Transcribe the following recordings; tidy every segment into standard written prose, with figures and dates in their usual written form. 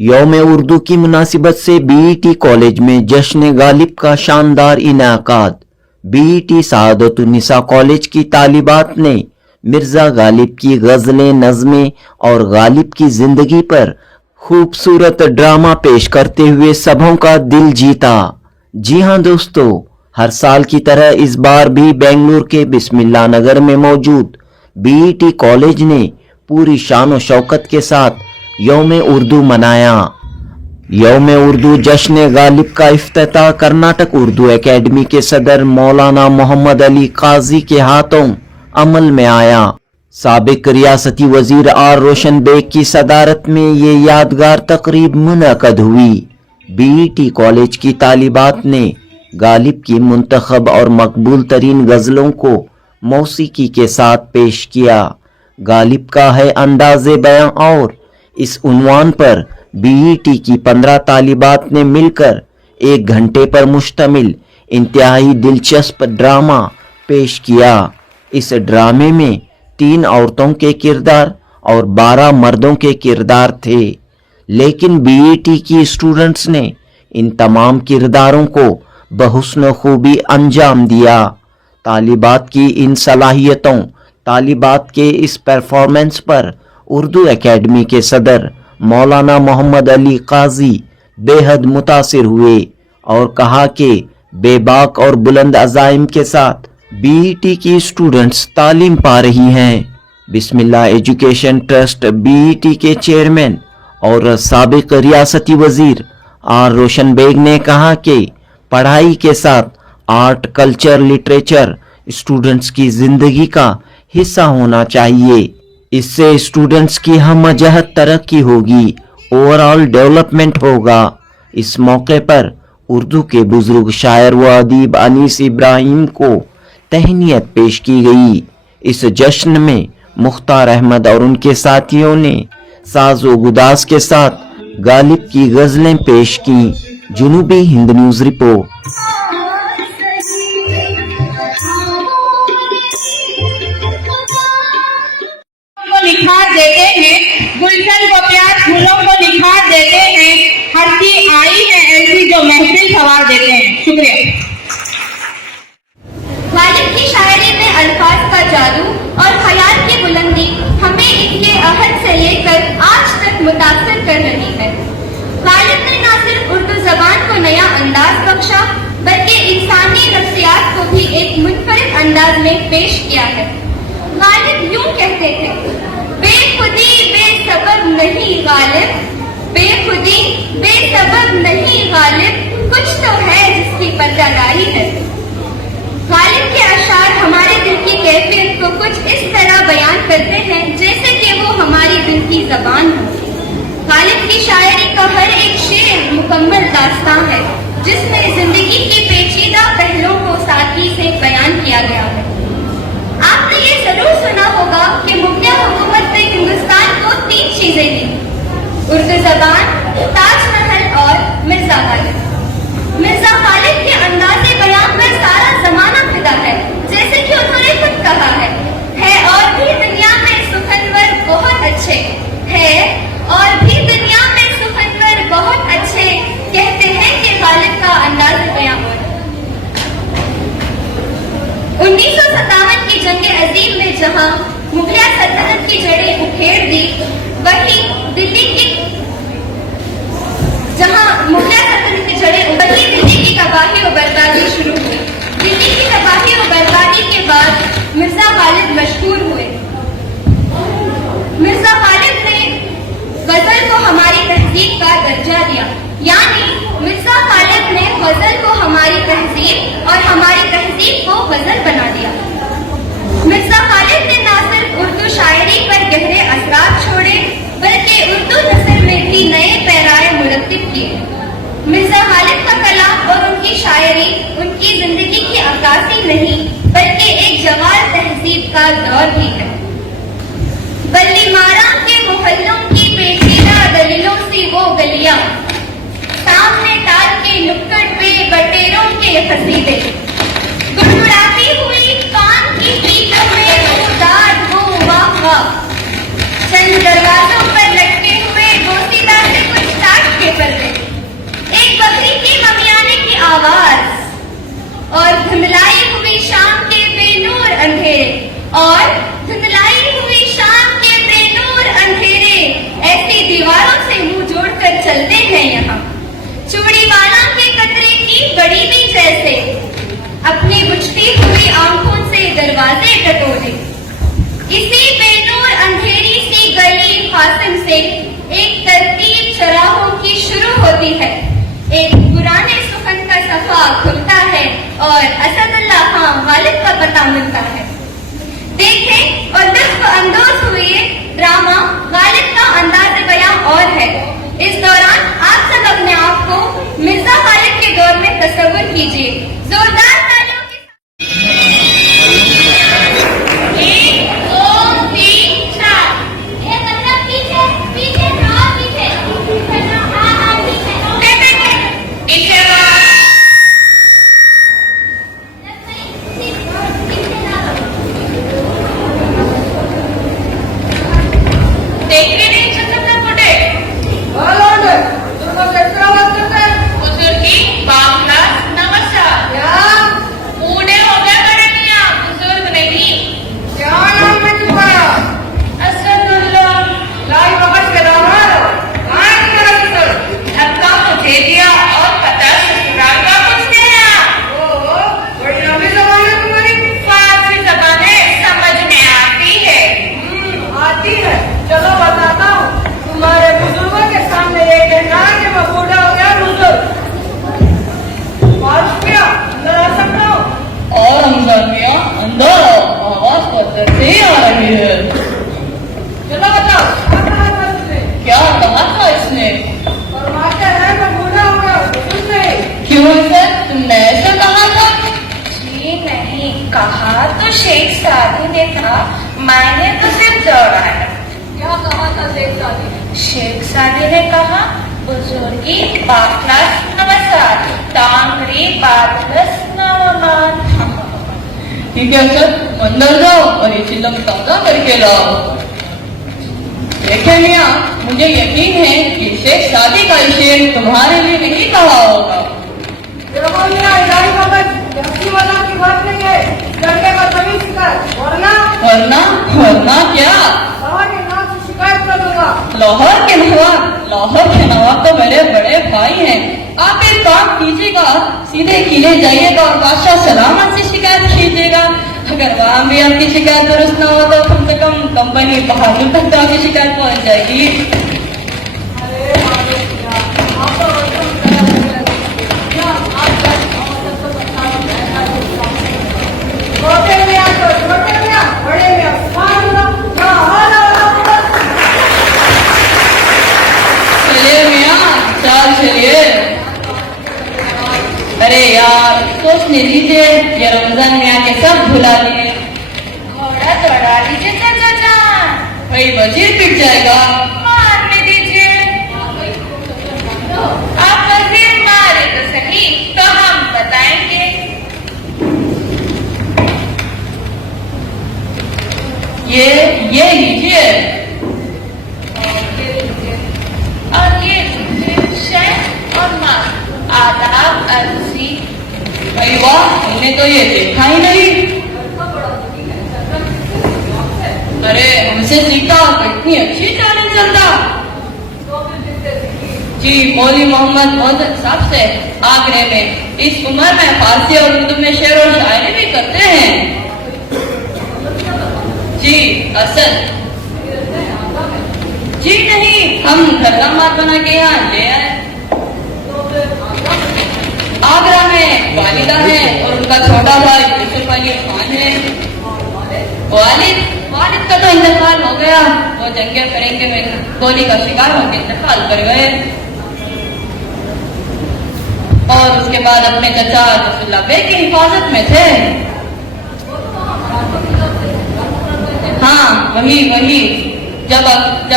यौम उर्दू की मुनासिबत से बीईटी कॉलेज में जश्न गालिब का शानदार इनाकाद। बीईटी सआदतुन्निसा कॉलेज की तालिबात ने मिर्जा गालिब की गज़लें, नज़में और गालिब की जिंदगी पर खूबसूरत ड्रामा पेश करते हुए सबों का दिल जीता। जी हाँ दोस्तों, हर साल की तरह इस बार भी बेंगलुरु के बिस्मिल्लाह नगर में मौजूद बीईटी कॉलेज ने पूरी शान व शौकत के साथ यौम उर्दू मनाया। यौम उर्दू जश्न गालिब का इफ्तिताह कर्नाटक उर्दू एकेडमी के सदर मौलाना मोहम्मद अली काजी के हाथों अमल में आया। साबिक रियासती वजीर आर रोशन बेग की सदारत में ये यादगार तकरीब मुनअक़द हुई। बीईटी कॉलेज की तालिबात ने गालिब की मुंतखब और मकबूल तरीन गज़लों को मौसीकी के साथ पेश किया। गालिब का है अंदाज़े बयां और इस उन्वान पर बीईटी की 15 तालिबात ने मिलकर 1 घंटे पर मुश्तमिल इंतहाई दिलचस्प ड्रामा पेश किया। इस ड्रामे में 3 औरतों के किरदार और 12 मर्दों के किरदार थे, लेकिन बीईटी की स्टूडेंट्स ने इन तमाम किरदारों को बहुस्न खूबी अंजाम दिया। तालिबात की इन सलाहियतों, तालिबात के इस परफॉर्मेंस पर उर्दू एकेडमी के सदर मौलाना मोहम्मद अली काजी बेहद मुतासिर हुए और कहा कि बेबाक और बुलंद अज़ाइम के साथ बीईटी की स्टूडेंट्स तालीम पा रही हैं। बिस्मिल्लाह एजुकेशन ट्रस्ट बीईटी के चेयरमैन और साबिक रियासती वजीर आर रोशन बेग ने कहा कि पढ़ाई के साथ आर्ट, कल्चर, लिटरेचर स्टूडेंट्स की जिंदगी का हिस्सा होना चाहिए। इससे स्टूडेंट्स की हमजहत तरक्की होगी, ओवरऑल डेवलपमेंट होगा। इस मौके पर उर्दू के बुजुर्ग शायर व अदीब अनीस इब्राहिम को तहनीत पेश की गई। इस जश्न में मुख्तार अहमद और उनके साथियों ने साज व गुदास के साथ गालिब की गजलें पेश की। जुनूबी हिंद न्यूज रिपोर्ट। निखार देते हैं, गुलशन को प्यार फूलों को निखार देते हैं, हस्ती आई है ऐसी जो महफिल सवार देते हैं। शुक्रिया। गालिब की शायरी में अल्फाज का जादू और ख्याल की बुलंदी हमें इनके अहद से लेकर आज तक मुतासिर कर रही है। गालिब ने न सिर्फ उर्दू जबान को नया अंदाज बख्शा, बल्कि इंसानी नफ्सियात को भी एक मुनफरिद अंदाज में पेश किया है। गालिब यूं कहते थे, बेखुदी बेसबब नहीं गालिब, बेखुदी बेसबब नहीं गालिब, कुछ तो है जिसकी पर्दादारी है। गालिब के अशार हमारे दिल की कैफियत को कुछ इस तरह बयान करते हैं जैसे कि वो हमारी दिल की जबान हो। गालिब की शायरी का हर एक शेर मुकम्मल दास्तां है, जिसमें जिंदगी के पेचीदा पहलुओं को सादगी से बयान किया गया है। आपने ये जरूर सुना होगा कि मुगलिया हुकूमत ने हिंदुस्तान को 3 चीजें दी, उर्दू जबान, ताजमहल और मिर्जा गालिब। मिर्जा गालिब के अंदाज़े बयान में सारा जमाना फिदा है, जैसे कि उन्होंने खुद कहा है और भी दुनिया में सुखनवर बहुत अच्छे है, और भी दुनिया में सुखनवर बहुत अच्छे, कहते हैं कि गालिब का अंदाज़े बयान। 1957 की जंग अजीम में जहां मुगलिया सल्तनत की जड़ें उखेड़ दी, वहीं दिल्ली की दिल्ली की तबाही व बर्बादी शुरू हुई। दिल्ली की तबाही व बर्बादी के बाद मिर्जा गालिब मशहूर हुए। मिर्जा गालिब ने गजल को हमारी तहजीब का दर्जा दिया, यानी मिर्जा गालिब ने गजल को हमारी तहजीब और हमारी तहजीब को गजल बना दिया। मिर्जा गालिब ने न सिर्फ उर्दू शायरी पर गहरे असरात छोड़े, बल्कि उर्दू नस्र में भी नए पैराए मुरत्तिब किए। मिर्जा गालिब का कलाम और उनकी शायरी उनकी जिंदगी की अक्कासी नहीं, बल्कि एक जवाल तहजीब का दौर भी है। बल्लीमारा के मोहल्लों की पेचीदा दलीलों से वो गलियां, सामने ताल के नुक्कड़ पे बटेरों के कसीदे, गुड़गुड़ाती हुई कान की पीकों में उदार वो वाह वाह, चंद दरवाजों पर लटके हुए बोसीदा से कुछ मिलता है। देखें और लुत्फ अंदोज हुए ड्रामा गालिब का अंदाज़ बयां और है। इस दौरान आप सब अपने आप को मिर्जा गालिब के दौर में तस्वुर कीजिए। जोरदार तालियों के साथ। 1 2 3 4 ये बच्चा पीछे पीछे ना पीछे पीछे ना पीछे पीछे देखने नहीं चल सकता छोटे बुजुर्गी बांग्ला नमस्कार पूरे हो गया करेंगे बुजुर्ग नहीं असदुल्ला धक्का मुझे दिया और पता ससुराल का कुछ देना फारसी जबाने समझ में आती है। चलो बताता हूँ, तुम्हारे बुजुर्गों के सामने ये कहना कि मैं बूढ़ा हो गया बुजुर्ग। अंदर आ सकता हूँ? और अंदर मियाँ अंदर आवाज पत्थर से ही आ रही है। चलो बताओ, क्या कहा था उसने? क्या कहा था इसने? फरमाते हैं मैं बूढ़ा हो गया बुजुर्ग नहीं। क्यों सर तुमने ऐसा कहा था? जी नहीं, कहा तो शेख साधु ने था, मैंने तो सिर्फ दोहराया। क्या कहा था शेख साधु ने? शेख साधु ने कहा बुजुर्गी बाखलास नमस्कार तांगरी बादलस नवमान। ठीक है सर तुम अंदर जाओ और ये चिल्लम ताजा करके लाओ। देखे मियाँ मुझे यकीन है कि शेख शादी का शेर तुम्हारे लिए नहीं कहा होगा। देखो मेरा इलाही बाबत हंसी वाला की बात नहीं है, लड़के का तमीज शिकायत वरना वरना क्या? सवा के नाम से शिकायत कर दूंगा। लाहौर के नवाब तो मेरे बड़े भाई हैं। आप एक काम कीजिएगा, सीधे किले जाइएगा और बादशाह सलामत से शिकायत कीजिएगा। अगर वहाँ भी आपकी शिकायत दुरुस्त ना हो तो कम से कम कंपनी बहादुर तक तो आपकी शिकायत पहुँच जाएगी। अरे आप तो छोटे मियाँ बड़े मियाँ चलिए मियाँ चाल चलिए। अरे यार सोचने दीजिए, ये रमजान में आके सब भुला दिए। घोड़ा दौड़ा लीजिए चाचा जान, वही वजीर पिट जाएगा। मारने दीजिए। आप वजीर मारे तो सही, तो हम बताएंगे। ये लीजिए। और ये शेफ और माँ आदाब अर्जी। भाई वाह हमने तो ये देखा ही नहीं। अरे हमसे सीखा इतनी अच्छी चालें चलता। जी मौलवी मोहम्मद मोहम्मद साहब से आगरे में इस उम्र में फारसी और उर्दू में शेर और शायरी भी करते हैं। जी असद जी नहीं, हम घर दामाद बना के यहाँ ले आए। आगरा में वालिदा है और उनका छोटा भाई यूसुफ अली खान है। वालिद का तो इंतकाल हो गया, वो जंगे फरेंगे में गोली का शिकार होकर इंतकाल कर गए। और उसके बाद अपने चचा रसूलुल्लाह बेग की हिफाजत में थे। हाँ वही जब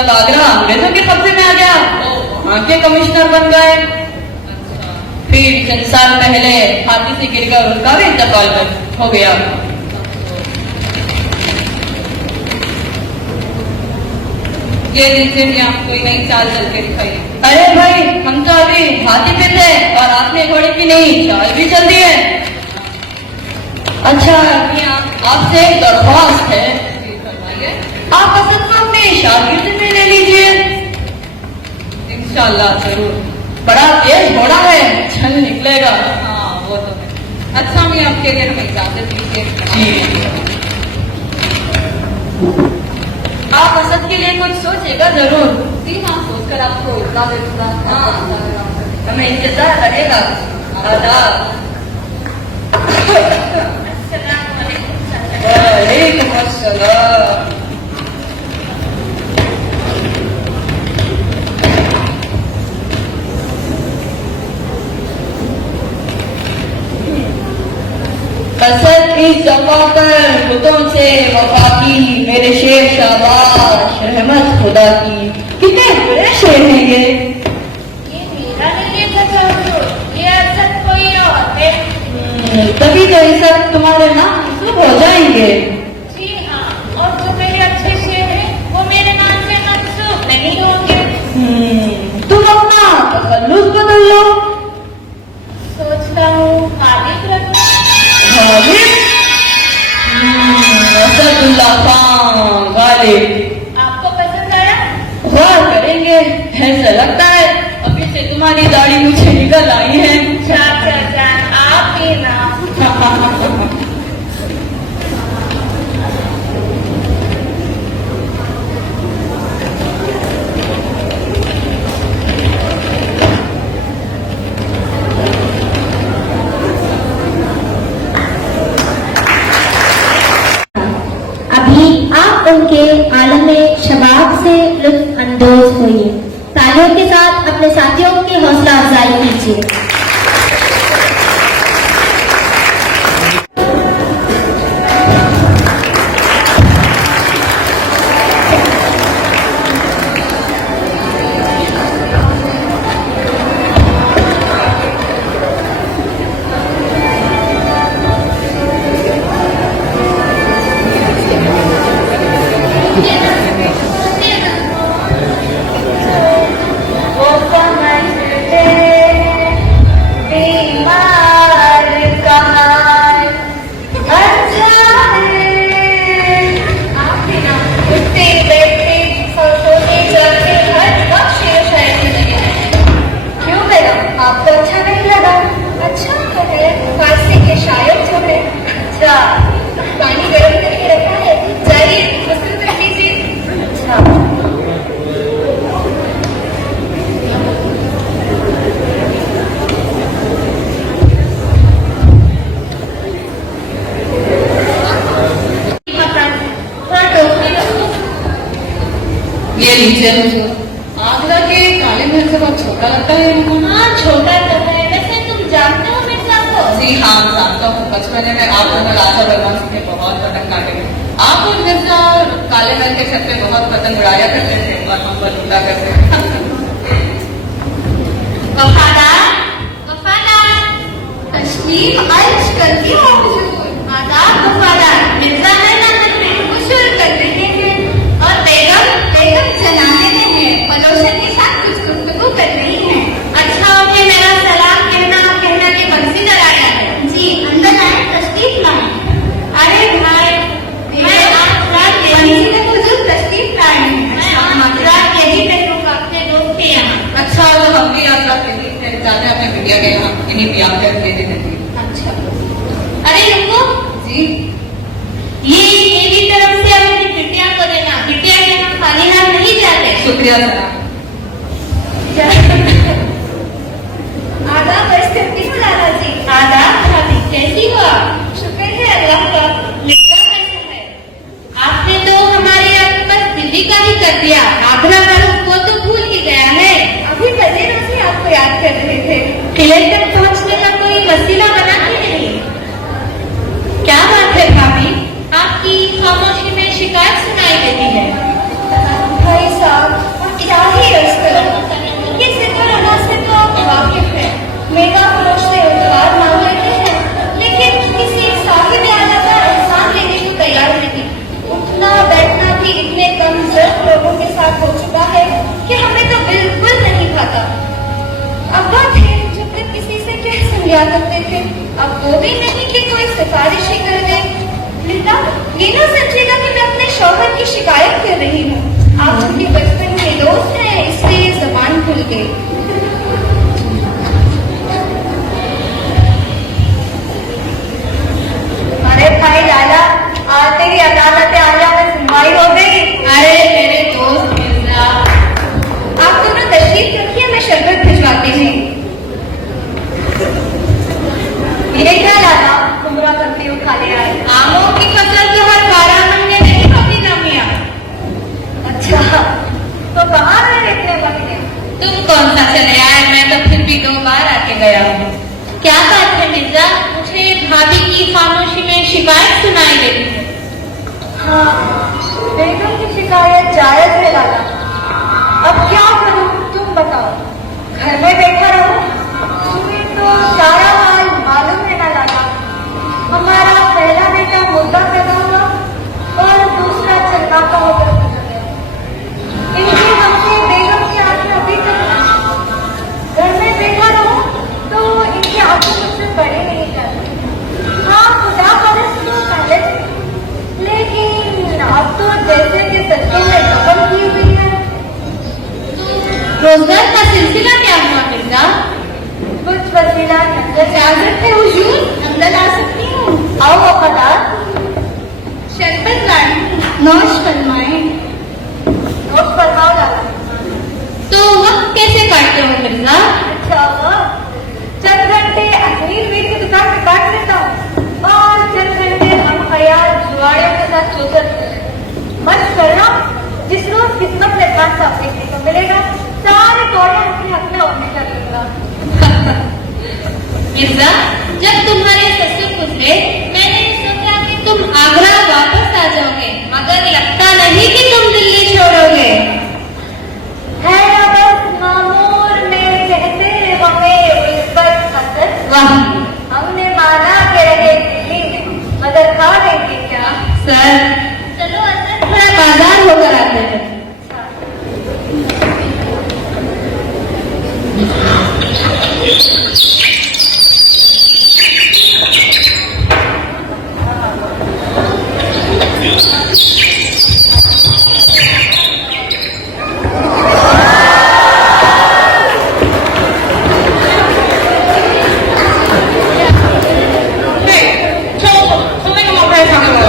आगरा अंग्रेजों के कब्जे में आ गया तो वहाँ के कमिश्नर बन गए। फिर चंद साल पहले हाथी से गिरकर उसका भी इंतकाल हो गया। ये लीजिए आप कोई नई चाल चल के दिखाई। अरे भाई हम तो अभी हाथी पे थे और आपने घोड़े की नई चाल भी चल दी है। अच्छा आपसे एक दरख्वास्त है, आप असद को अपने शागिर्द में ले लीजिए। इंशाल्लाह जरूर, बड़ा तेज घोड़ा है, चल निकलेगा। हाँ वो तो है। अच्छा मैं आपके लिए हमें इजाजत दीजिए। जी आप असद के लिए कुछ सोचेगा जरूर। जी हाँ सोचकर आपको इतना देगा। हाँ हमें इंतजार रहेगा। आदाब। अस्सलाम वालेकुम। सलाम। कसरत इस दफा कर बुतों से वफा की, मेरे शेर शाबाश रहमत खुदा की। कितने बड़े शेर हैं ये मेरा नहीं है तसव्वुर, ये असद कोई और है। तभी तो ये सब तुम्हारे नाम मंसूब हो जाएंगे। जी हाँ, और जो मेरे अच्छे शेर हैं वो मेरे नाम से मंसूब नहीं होंगे। तुम अपना तखल्लुस बदल लो। सोचता हूँ गालिब रखूं। गालिब? असदुल्लाह खान गालिब। आपको पसंद आया? गौर करेंगे। ऐसा लगता है अभी से तुम्हारी दाढ़ी मुझे निकल आई है। चाचा जान आप ही ना। अभी आप उनके आलमे शबाब से लुत्फ अंदोज हुई। तालियों के साथ अपने साथियों की हौसला अफजाई कीजिए। वो समझते बीमार कहाँ अच्छा है। आप भी ना उठते बैठते सोते जागते हर वक्त शेर शायरी लगे हैं। क्यों बेगम, आपको अच्छा नहीं लगा? अच्छा तो है, फारसी के शायर जो है। अच्छा, पानी गर्म करके रखा है, जाइए गुस्ल कर लीजिए। अच्छा ये लीजिए हुजूर। आगरा के काले महल से बहुत छोटा लगता है ये महल। हाँ छोटा तो है, वैसे तुम जानते हो मिर्जा को? जी हाँ, जानता हूँ। बचपन में आप लोग राजा बलवान सिंह के बहुत पतंग काटे। आप उस मिर्जा काले महल के छत पे बहुत पतंग उड़ाया करते थे और हम पर लूटा करते थे। वफादार वफादार तशरीफ अर्ज करती हूँ हुजूर। आदाब वफादार, मिर्जा है ना में गुस्ल कर रहे हैं और बेगम बेगम जनाने में है, पड़ोसन के साथ कुछ गुफ्तगू कर रही है। अच्छा, उन्हें मेरा सलाम कहना के बंसीधर आया है। जी अंदर आए, तशरीफ लाए। अरे भाई, मैं आज रात बंसीधर हुजूर तशरीफ लाए हैं। मैं आज रात यही रहूंगा अपने दोस्त के यहाँ। अच्छा, तो हम भी आप लोग जाते हैं अपने बिटिया के यहाँ, इन्हीं ब्याह कर दे देते थे। अच्छा, अरे रुको जी बेगम की शिकायत जायज है लाला। अब क्या करूं तुम बताओ। घर में बैठा रहूं? तुम्हें तो सारा हाल मालूम है ना लाला। हमारा पहला बेटा मुर्दा पैदा हुआ और दूसरा चलनाका होकर गुजर गया। इनके हमसे बेगम की आंखें अभी तक नहीं। घर में बैठा रहूं तो इनकी आंखें मुझसे बड़ी नहीं जाती। हाँ, खुदा परस तो पहले थे, लेकिन अब तो जैसे कि सच्चों में दफन की हुई है। रोजगार का सिलसिला क्या हुआ मिर्जा? कुछ वसीला नजर इजाजत है हुजूर, अंदर आ सकती हूँ? आओ वफादार, शरबत लानी, नौश फरमाए। नोट फरमाओ लाला। तो वक्त कैसे काटते हो मिर्जा? अच्छा हुआ, चंद घंटे अखनीर मीर की दुकान पे काट लेता हूँ और चंद घंटे हम खयाल जुआड़ियों के साथ चौसत मत करना। जिस रोज किस्मत में खान साहब देखने को मिलेगा, सारे कौड़े अपने अपने होने लगेगा। मिर्जा, जब तुम्हारे ससुर गुजरे मैंने सोचा कि तुम आगरा वापस आ जाओगे, मगर लगता नहीं कि तुम दिल्ली छोड़ोगे। है ना बस मामूर में कहते हमें उल्फत हसद। वाह हमने माना के रहे दिल्ली में, मगर खा देंगे क्या? सर, चलो अंदर थोड़ा बाजार होकर आते हैं।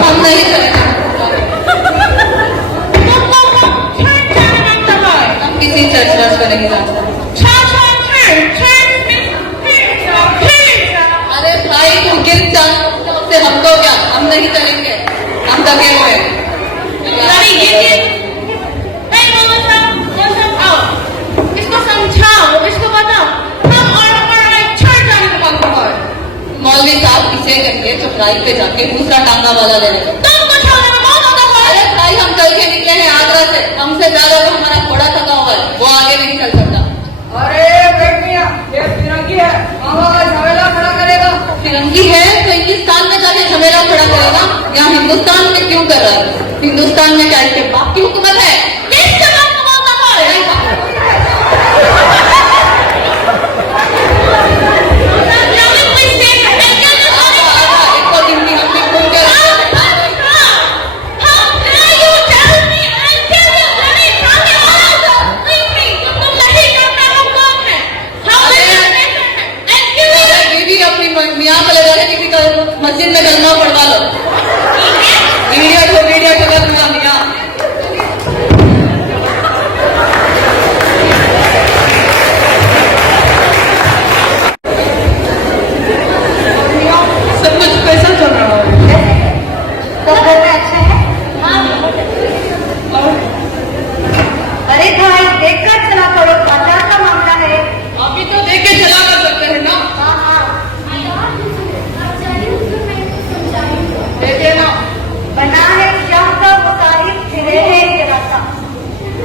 हम नहीं करेंगे। हम किसी चर्च को नहीं जाते। अरे भाई तुम गिर से हमको क्या, हम नहीं चलेंगे, हम दबे हुए। इसको समझाओ, इसको बताओ हम और हमारा चर्च जाने को कौन कहा है? मौलवी साहब इसे कहिए चौराहे पे जाके दूसरा टांगा वाला ले लेंगे। अरे भाई हम चल के निकले हैं आगरा से, हमसे ज्यादा तो हमारा घोड़ा थका हुआ है, वो आगे नहीं चल सकता। अरे बैठिया, ये फिरंगी है, झमेला खड़ा करेगा। फिरंगी है तो हिंदुस्तान में जाके झमेला खड़ा करेगा, यहाँ हिंदुस्तान में क्यों कर रहा है? हिंदुस्तान में क्या इसके बाप की हुकूमत है? इसको दिन की हम भी घूम के बीवी अपनी मियाँ को ले जाके किसी का मस्जिद में कलमा पढ़वा लो। वीडियो तो कर मियाँ। सब कुछ कैसा चल रहा है? सब घर में अच्छा है? अरे भाई देख कर चला करो, बाजार का मामला है। अभी तो देख के चला कर सकते हैं ना। हाँ हाँ, देखे ना, बना है शाह का मुतारिफ फिरे है ये रास्ता।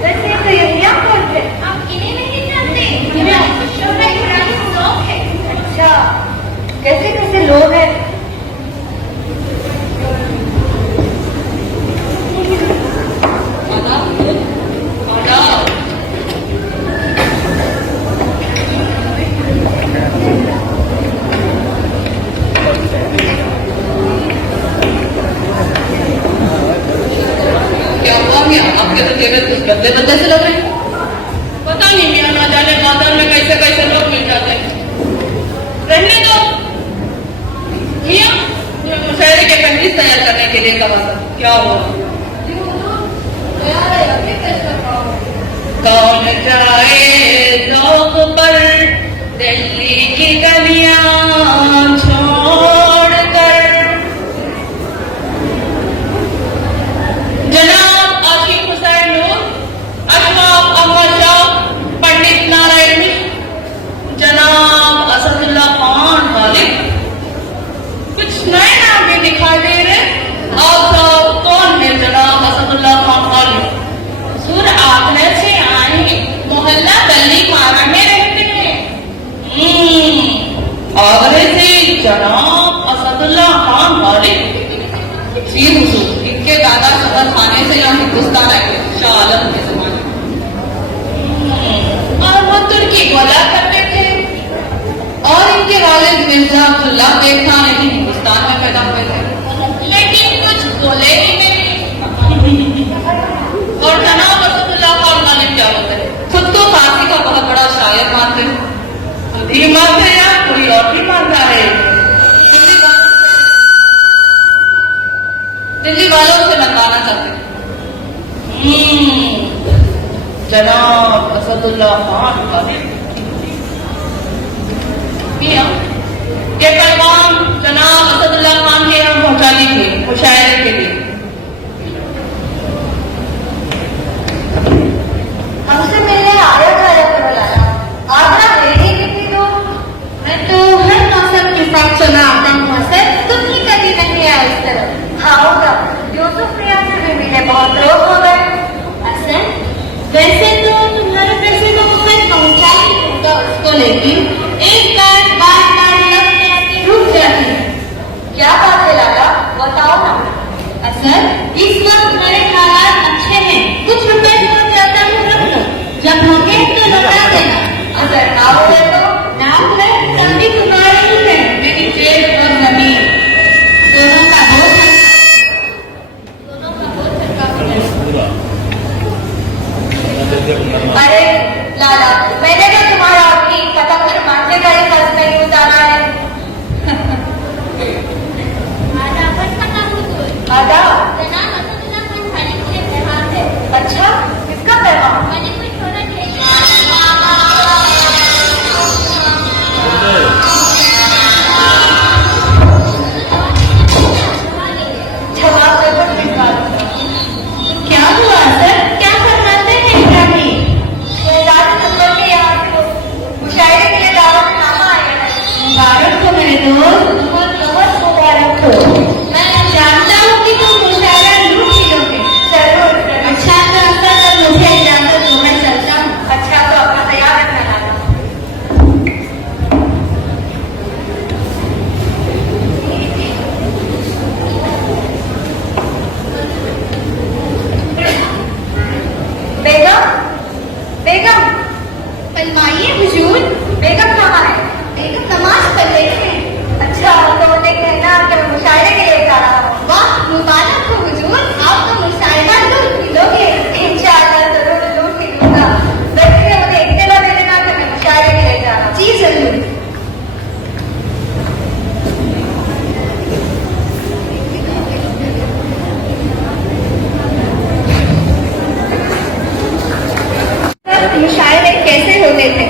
वैसे तो ये मियाँ कौन थे? आप इन्हें नहीं जानते? इन्हें शोभा इब्राहिम शौक है। अच्छा, कैसे कैसे लोग हैं? क्या हुआ मियाँ? आपके तो चेहरे कुछ गंदे गंदे से लग रहे हैं। पता नहीं मियाँ, ना जाने बाजार में कैसे कैसे लोग मिल जाते हैं। रहने दो मियाँ, मुशायरे के पहले तैयार करने के लिए कहा था, क्या हुआ? कौन जाए ज़ौक़ पर दिल्ली की गलियां छोड़ कर। जनाब आशिक हुसैन नूर, अशफाक अहमद शाह, पंडित नारायण मिश्र, जनाब असदुल्ला खान मालिक। कुछ नए नाम भी दिखाई दे रहे। आप सब कौन है जनाब? जनाब असदुल्ला खान गालिब। जी हुजूर, इनके दादा सदर खाने से यहाँ हिंदुस्तान आए थे शाह आलम के जमाने में। और वो तुर्की बोला करते थे और इनके वालिद मिर्जा अब्दुल्ला बेग खान ही हिंदुस्तान में पैदा हुए थे, लेकिन कुछ बोले ही नहीं। और जनाब असदुल्ला खान गालिब क्या होते हैं, खुद को फारसी का बहुत बड़ा शायर मानते हैं। खुद ही मानते हैं या कोई और भी मानता है? दिल्ली वालों से मनवाना चाहते हैं। जनाब असदुल्ला खान गालिब, ये पैगाम जनाब असदुल्ला खान के यहाँ पहुंचा दीजिए मुशायरे के लिए। हमसे मिलने आया था या तो बुलाया, आगरा भेजी कितनी तो मैं तो हर मौसम के साथ चला आता हूँ असर, तुम ही कभी नहीं आए इस तरफ। हाँ होगा, यूसुफ प्रिया से भी मिले, बहुत रोज हो गए। असर, वैसे तो तुम्हारे पैसे को खत पहुँचा ही होगा उसको, लेकिन एक बार बार लग में आके रुक जाती है। क्या बात है लाला, बताओ ना। असर, इस वक्त मेरे हालात अच्छे हैं, कुछ रुपए हो जाता हूँ रख लो, जब होंगे तो लौटा देना। अगर ना हुए तो नाम है तभी तुम्हारी ही है, मेरी जेब और जमीन दोनों का बोझ है। अरे लाला, मैंने तो तुम्हारा अपनी पता कर मानने का ही खर्च नहीं उतारा है। आदा, अच्छा, किसका पैगाम? जवाब दे पर निकाल। क्या हुआ सर, क्या फरमाते हैं इब्राहिम? शहजाद नंबर के यहाँ से मुशायरे के लिए दावतनामा आया है। मुबारक हो मेरे दोस्त, बहुत बहुत मुबारक हो। मैं जानता हूँ कि तुम मुशायरा लूट लोगे। जरूर। अच्छा तो अंकल, अब मुझे इजाजत दो, मैं चलता हूँ। अच्छा, तो अपना तैयार रखना लाला। बेगम, बेगम, फरमाइए हुजूर। बेगम कहाँ है? बेगम नमाज पढ़ रहे हैं। अच्छा, तो उन्हें कहना कि मैं मुशायरे के लिए जा रहा हूँ। वाह, मुबारक हो हुजूर, आप तो मुशायरा लूट लोगे। इंशाअल्लाह जरूर लूट ही लूंगा। वैसे मुझे इत्तला दे देना कि मैं मुशायरे के लिए जा रहा हूँ। जी जरूर। मुशायरे कैसे होते थे?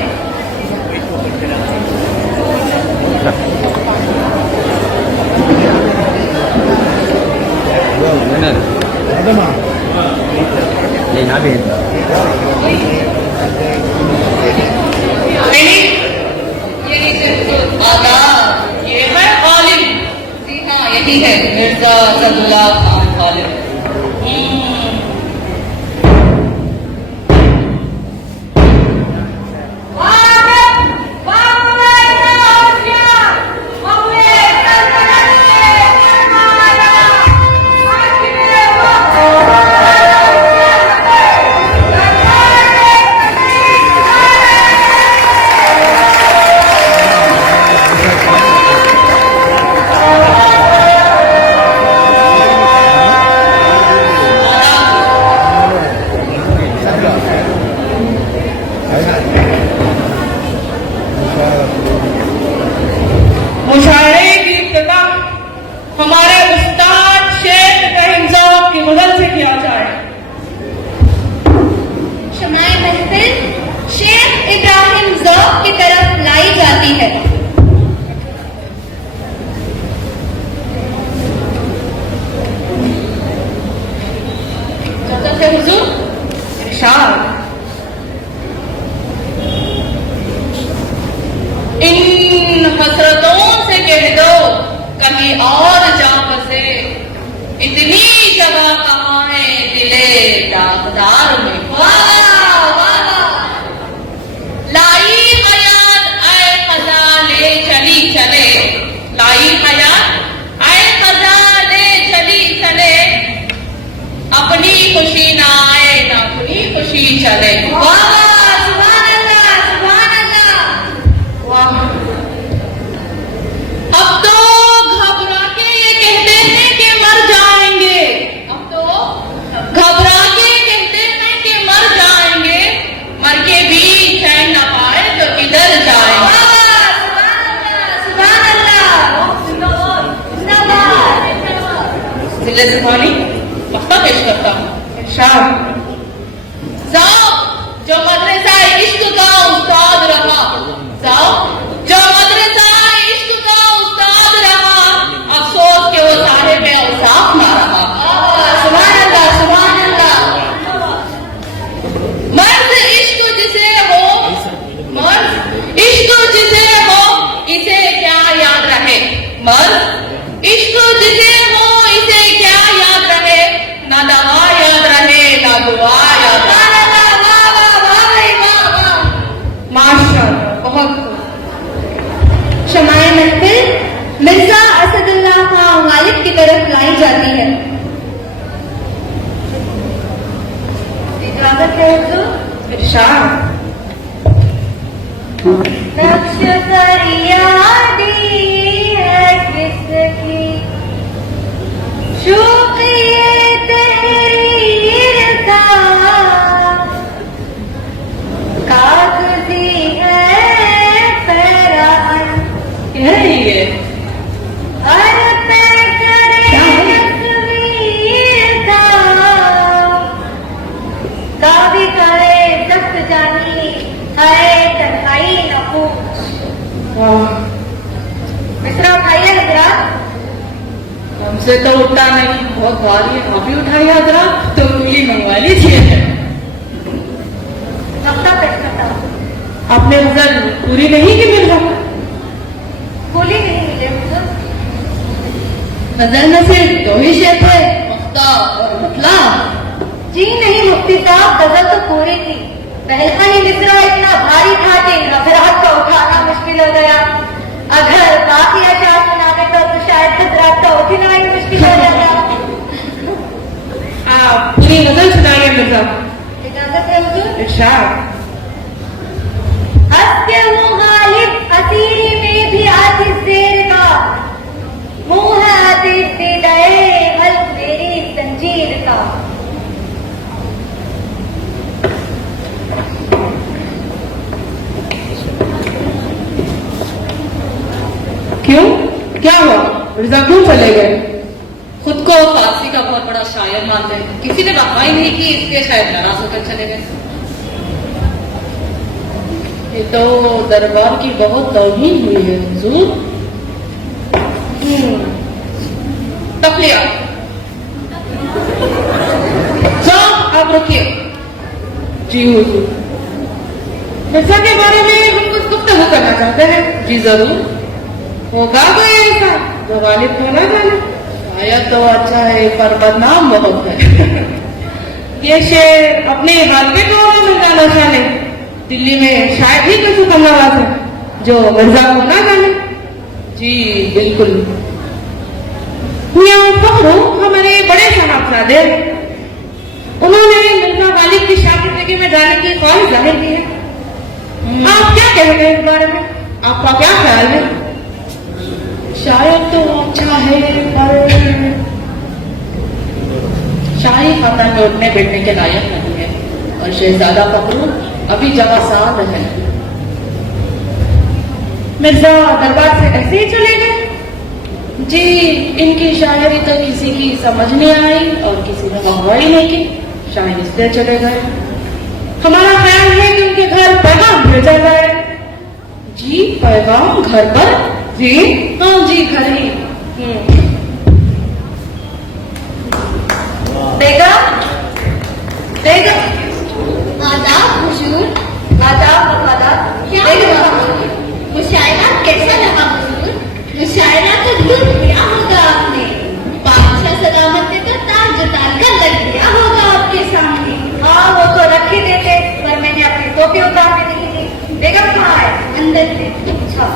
आदाब, ये है गालिब। जी हाँ, यही है मिर्जा असदुल्ला खान गालिब। मुशायरे की इब्तिदा हमारे उस्ताद शेख इब्राहिम साहब की मदद से किया जाए। शमाए महफिल शेख इब्राहिम ज़ौक़ की तरफ लाई जाती है। इजाज़त है हुजूर। इरशाद। इन हसरतों से कह दो कहीं और जा बसे, इतनी जगह कहाँ है दिले दागदार में। वाह वाह, लाई कयाद आए खजा ले चली चले, लाई चले। वाह वाह, सुभान अल्लाह, सुभान अल्लाह। वाह, अब तो घबरा के ये कहते हैं कि मर जाएंगे। अब तो घबरा के कहते हैं कि मर जाएंगे, मर के भी चैन न पाए तो किधर जाएंगे। सुभान अल्लाह, जिले जुबानी मक्ता पेश करता हूँ। इरशाद, जाओ जो मदरसा इश्क का उस्ताद रहा, जाओ जो मदरसा इश्क का उस्ताद रहा, अफसोस के वो साहिब औसाफ ना रहा। सुभान अल्लाह, सुभान अल्लाह। मर्द इश्क जिसे हो, मर्द इश्क जिसे हो, इसे क्या याद रहे। मर्द इश्क जिसे हो, इसे क्या याद रहे, ना दवा याद रहे ना दुआ याद रहे। माशाअल्लाह, बहुत शमाए महफिल मिर्जा असदुल्लाह खां गालिब की तरफ लाई जाती है। इजाजत है हुजूर। इरशाद, नक्श फरियादी है किसकी, शौक़िए तहरीर का, कागज़ी है फरान, कह रही है हर पे करे तस्वीर का, कावी करे सख्त जानी है तन्हाई न पूछ। मिश्रा उठाइए हजरात। हमसे तो उठा नहीं, बहुत भारी है, अभी उठाइए हजरात, तो पूरी मंगवा लीजिए। नक्शा पेश करता हूँ। आपने गजल पूरी नहीं की मिर्जा? बोली नहीं मिले हुजूर। गजल में सिर्फ दो ही शेर थे, मुफ्ता और मुतला। जी नहीं मुफ्ती साहब, गजल तो पूरी थी। पहला ही मिसरा इतना भारी था कि हजरात का उठाना मुश्किल हो गया। अगर बाकी अशार सुनाने तो शायद हजरात का उठना ही मुश्किल हो जाता। आप पूरी गजल सुनाइए मिर्जा। इजाजत है हुजूर। इरशाद, हस्ते हूँ गालिब असीरी में भी आतिश देर का, मुंह है आतिश दीदाए हल्क मेरी जंजीर का। क्यों, क्या हुआ? मिर्जा क्यों चले गए? खुद को फारसी का बहुत बड़ा शायर मानते हैं, किसी ने वाह ही नहीं की, इसलिए शायद नाराज होकर चले गए। ये तो दरबार की बहुत तौहीन हुई है हुजूर। तकलिया, जाओ आप रुकिए। जी हुजूर, मिर्जा के बारे में हम कुछ गुफ्तगू करना चाहते हैं। जी जरूर। होगा कोई ऐसा जो गालिब को ना जाने? शायद तो अच्छा है पर बदनाम बहुत है। ये शेर अपने हल्के को मिर्जा नशा ने, दिल्ली में शायद ही कुछ हुक्मनामाज है जो मिर्जा को ना जाने। जी बिल्कुल। मियां फखरू हमारे बड़े साहबजादे, उन्होंने मिर्जा गालिब की शागिर्दगी में जाने की ख्वाहिश जाहिर की है। आप क्या कहेंगे इस बारे में? आपका क्या ख्याल है? शायद तो अच्छा है पर शाही खानदान में उठने बैठने के लायक नहीं है, और शहजादा फखरू अभी जवासाद है। मिर्जा दरबार से ऐसे ही चले गए? जी, इनकी शायरी तो किसी की समझ नहीं आई और किसी ने गवाही नहीं की, शायद इसलिए चले गए। हमारा ख्याल है कि उनके घर पैगाम भेजा जाए। जी पैगाम घर पर? जी हाँ जी, घर ही। बेगम, बेगम। आदाब हुजूर। आदाब वफादार। क्या बेगम, हुआ? मुशायरा कैसा लगा हुजूर? मुशायरा तो लूट लिया होगा आपने। बादशाह सलामत ने तो ताज उतार कर रख दिया होगा आपके सामने। हाँ वो तो रख ही देते, पर मैंने अपनी टोपी उतारने नहीं दी। बेगम कहाँ है? अंदर से। अच्छा,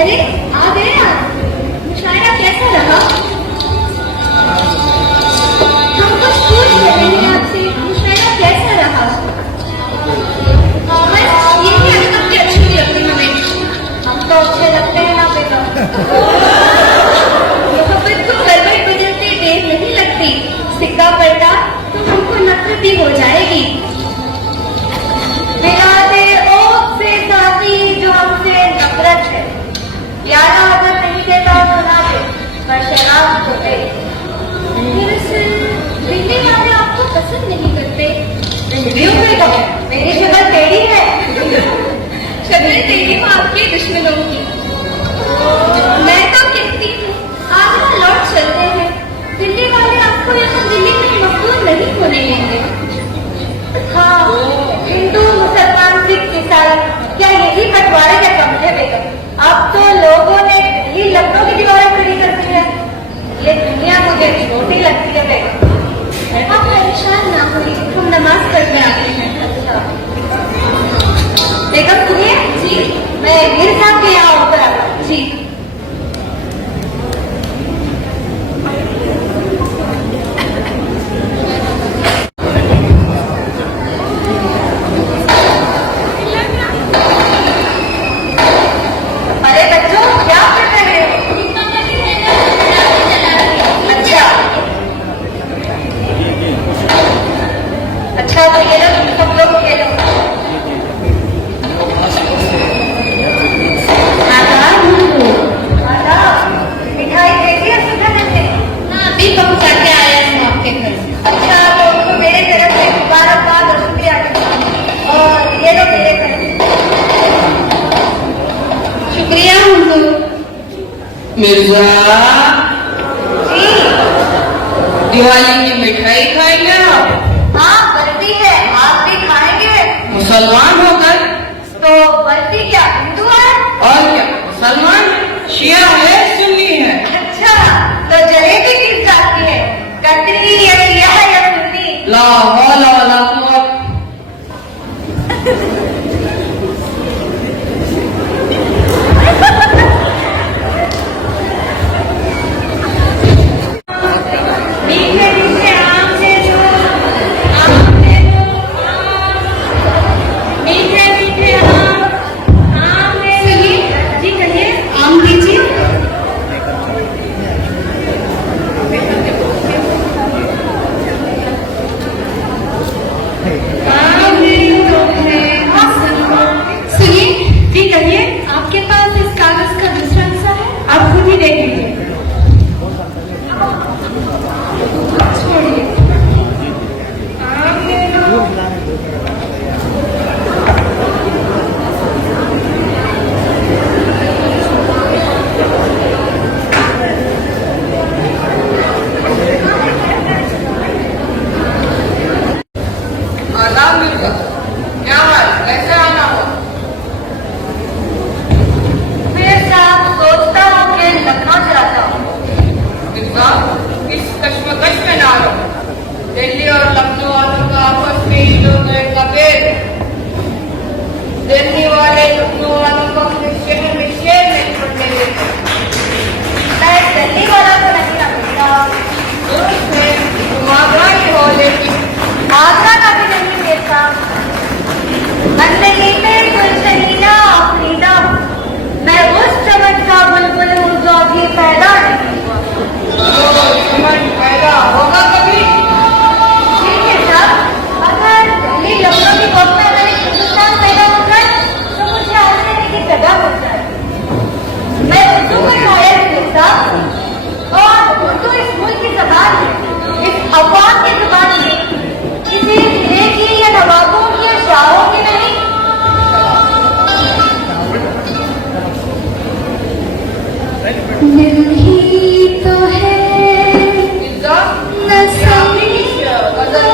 अरे आ गए आप। पसंद नहीं करते? वीडियो में तो मेरी शक्ल टेढ़ी है। शक्ल तेरी वो आपके दुश्मनों की। मैं तो कहती हूँ आगरा लौट चलते हैं। दिल्ली वाले आपको यहाँ दिल्ली में मकबूल नहीं होने देंगे। हाँ, हिंदू मुसलमान सिख ईसाई क्या यही बंटवारे क्या कम है बेगम? अब तो लोगों ने ही लखनऊ की दीवारें खड़ी कर दी है। ये दुनिया मुझे छोटी लगती है बेगम। आप परेशान ना होइए, हम नमाज पढ़ने आते हैं। अच्छा बेगम सुनिए जी, मैं मीर साहब के यहाँ होकर आता हूँ। जी अरे बच्चों क्या कर रहे हो? अच्छा तो ये लो तुम सब लोग खेलो। माता मिठाई देती है सुधा ने? अभी पहुँचा के आया हूँ आपके घर। अच्छा तो उनको मेरे तरफ से मुबारकबाद और शुक्रिया। और ये लो मेरे तरफ शुक्रिया हुजूर। मिर्जा जी। दिवाली की मिठाई खाएंगे आप? हाँ बर्फी है, आप भी खाएंगे? मुसलमान होकर तो बर्फी क्या हिंदू है? और क्या मुसलमान शिया है सुन्नी है? अच्छा तो जलेबी किस जात की है? कतरी या शिया या सुन्नी? ला हौला वला कुव्वत। मीठे मीठे आम दे दो, आम दे दो, मीठे मीठे आम दे दो। जी कहिए। आम दीजिए। आम दे दो सुनिए, जी कहिए। आपके पास इस कागज का दूसरा हिस्सा है? आप खुद ही देख लीजिए। छोड़िए। आम दे दो। आदाब मिर्जा, क्या हाल, कैसे आना हुआ? मैं साहब सोचता हूँ कि लखनऊ जाता हूँ। मिर्जा इस कश्मकश में ना रहो। दिल्ली और लखनऊ वालों का आपस में इन लोगों का भेद है। दिल्ली वाले लखनऊ वालों को अपने शहर में शेर नहीं छोड़ने देते। मैं दिल्ली वाला तो नहीं ना मिलता, दुरुस्त है, तुम आगरा ही हो, लेकिन आगरा का भी नहीं मिलता। बंदगी में गुलशनीना आफरीदा हूँ। मैं उस चमन का बुलबुल हूँ जो अभी पैदा नहीं हुआ। तो समझ पैदा होगा कभी? ठीक है साहब, अगर दिल्ली लखनऊ की वक्त में अगर एक हिंदुस्तान पैदा हो जाए तो मुझे आने की कदम हो जाए। मैं उर्दू का शायर हूँ साहब, और उर्दू इस मुल्क की जबान है, इस अवाम की जबान है, किसी जिले की या नवाबों की या शाहों की नहीं। दिल ही तो है मिर्जा न गजल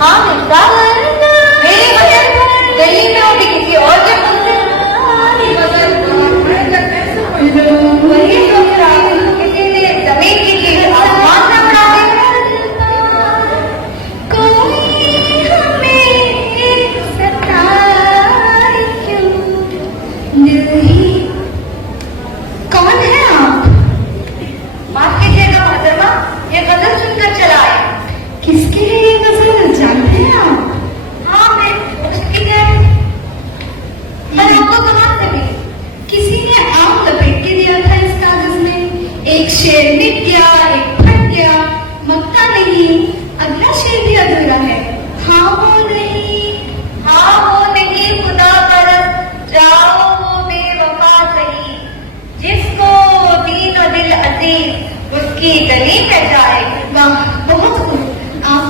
हाँ मिलता मेरी वजह दिल्ली में होगी किसी और के मुंह से। वही सोच रहा हूँ, किसी ने जमीन की चीज आसमान में उड़ा दी। कोई हमें सताए क्यों, दिल ही। कौन है आप? माफ कीजिएगा मोहतरमा, ये गजल सुनकर चला आया। किसके लिए ये गजल जानते हैं आप? हाँ मैं उसकी है, मैं आपको कहाँ से मिली? किसी ने आम लपेट के दिया था इस कागज में। एक शेर मिट गया, एक फट गया, मक्का नहीं, अगला शेर भी अधूरा है। हाँ वो नहीं, हाँ वो नहीं खुदा परस जाओ वो बेवफा सही, जिसको दीन और दिल अजीज उसकी गली में जाए। वाह बहुत खूब। आप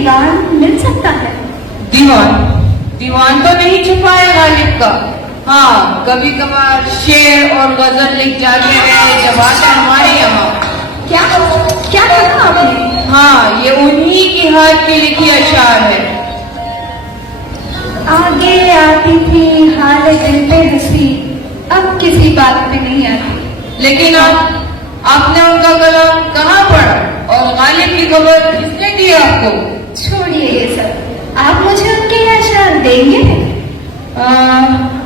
दीवान मिल सकता है? दीवान तो नहीं छुपा है गालिब का। हाँ, कभी कभार शेर और गजल लिख जाते हैं जब आते हमारे यहाँ। क्या क्या कहा आपने? हाँ, ये उन्हीं की हाथ की लिखी अशार है। आगे आती थी हाल दिल पे हंसी, अब किसी बात पे नहीं आती। लेकिन आपने उनका कलाम कहाँ पढ़ा और गालिब की खबर किसने दी आपको? छोड़िए ये सब, आप मुझे उनके अशार देंगे?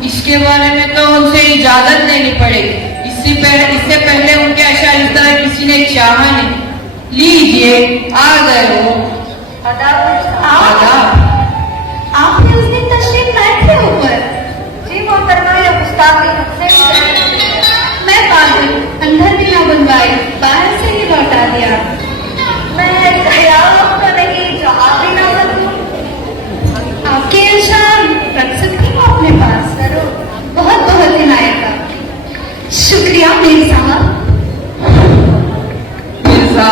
इसके बारे में तो उनसे इजाजत लेनी पड़ेगी। इससे पहले उनके अशार इस तरह किसी ने चाहा नहीं। लीजिए, आ गए हो। आदाब। आपने उस दिन तशरीफ लाए थे ऊपर? जी मोहतरमा, ये गुस्ताखी हमसे मैं पागल, अंदर भी ना बुलवाई, बाहर से ही लौटा दिया। मैं ख्याल तो नहीं जो आप भी ना सकूं। आपके अशार रख सकती हूँ अपने पास? जरूर। बहुत बहुत इनायत का शुक्रिया मेरे साहब। मिर्जा,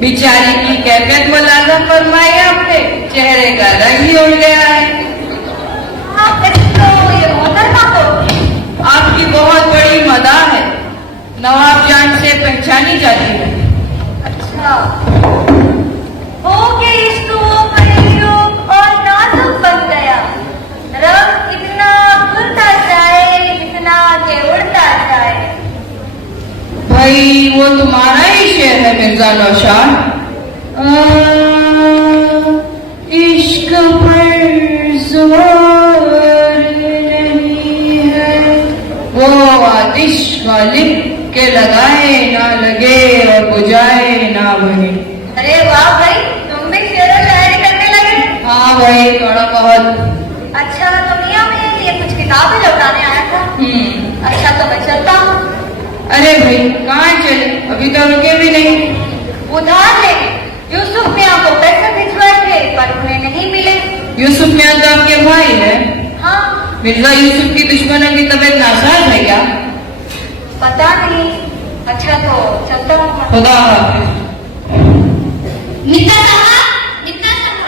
बेचारी की कैफियत मुलाजा फरमाई आपने, चेहरे का रंग ही उड़ गया है। तो ये मोहतरमा को आपकी बहुत बड़ी मदाह है, नवाब जान से पहचानी जाती है। अच्छा, हो के इश्क मयूब और नाजुक बन गया। रंग इतना खुलता जाए जितना के उड़ता जाए। भाई, वो तुम्हारा ही शेर है मिर्जा नौशाद। इश्क पर जोर नहीं है, वो आतिश गालिब के लगाए ना लगे और बुझाए ना बने। अरे वाह भाई, तुम भी शेर और शायरी करने लगे? हाँ भाई, थोड़ा बहुत। अच्छा, तो मियाँ मेरे लिए कुछ किताबें लौटाने आया था। अच्छा, तो मैं चलता हूँ। अरे भाई, कहाँ चले? अभी तो रुके भी नहीं। उधार लेंगे। यूसुफ मियाँ को पैसे भिजवाए थे पर उन्हें नहीं मिले। यूसुफ मियाँ तो आपके भाई है। हाँ, मिर्जा यूसुफ की दुश्मनों की तबीयत नासाज है क्या? पता नहीं। अच्छा, तो चलता हूँ। खुदा हाफिज। मित्ता साहब, मित्ता साहब,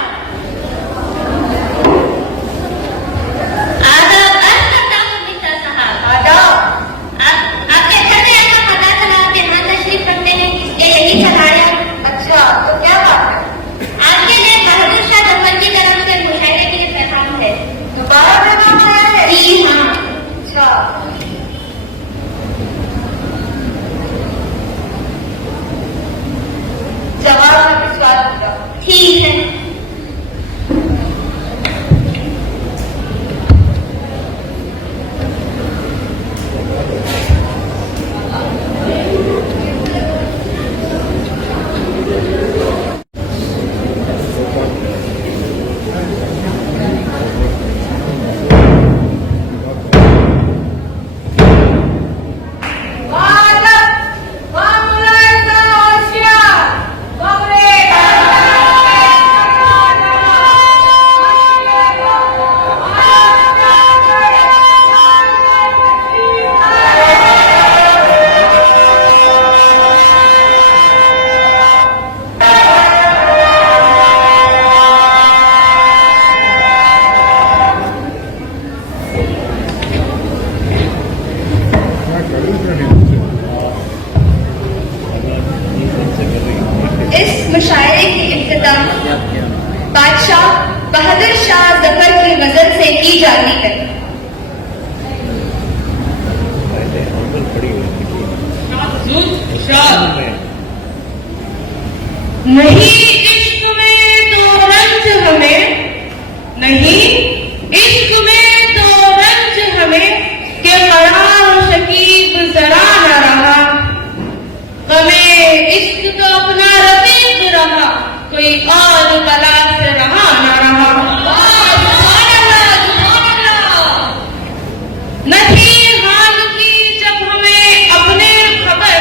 आदाब अर्ज करता हूँ मित्ता साहब। आदाब। आपके घर में ऐसा पता चला कि यहाँ तशरीफ रखते हैं, इसलिए यही चढ़ाया। अच्छा, तो क्या बात है? आपके लिए बहादुर शाह जफर की तरफ से मुशायरे के लिए पैगाम है। दोबारा पैगाम आया है? जी हाँ। अच्छा, जवाब में विश्वास होगा। ठीक है। इस मुशायरे की इब्तिदा बादशाह बहादुर शाह जफर की गजल से की जाती है। नहीं इश्क में तो रंज हमें, नहीं इश्क में तो रंज हमें, के करार शकीब जरा न रहा। गमे इश्क तो अपना रफीक रहा, कोई और बला से रहा न रहा। न थी हाल की जब हमें अपने खबर,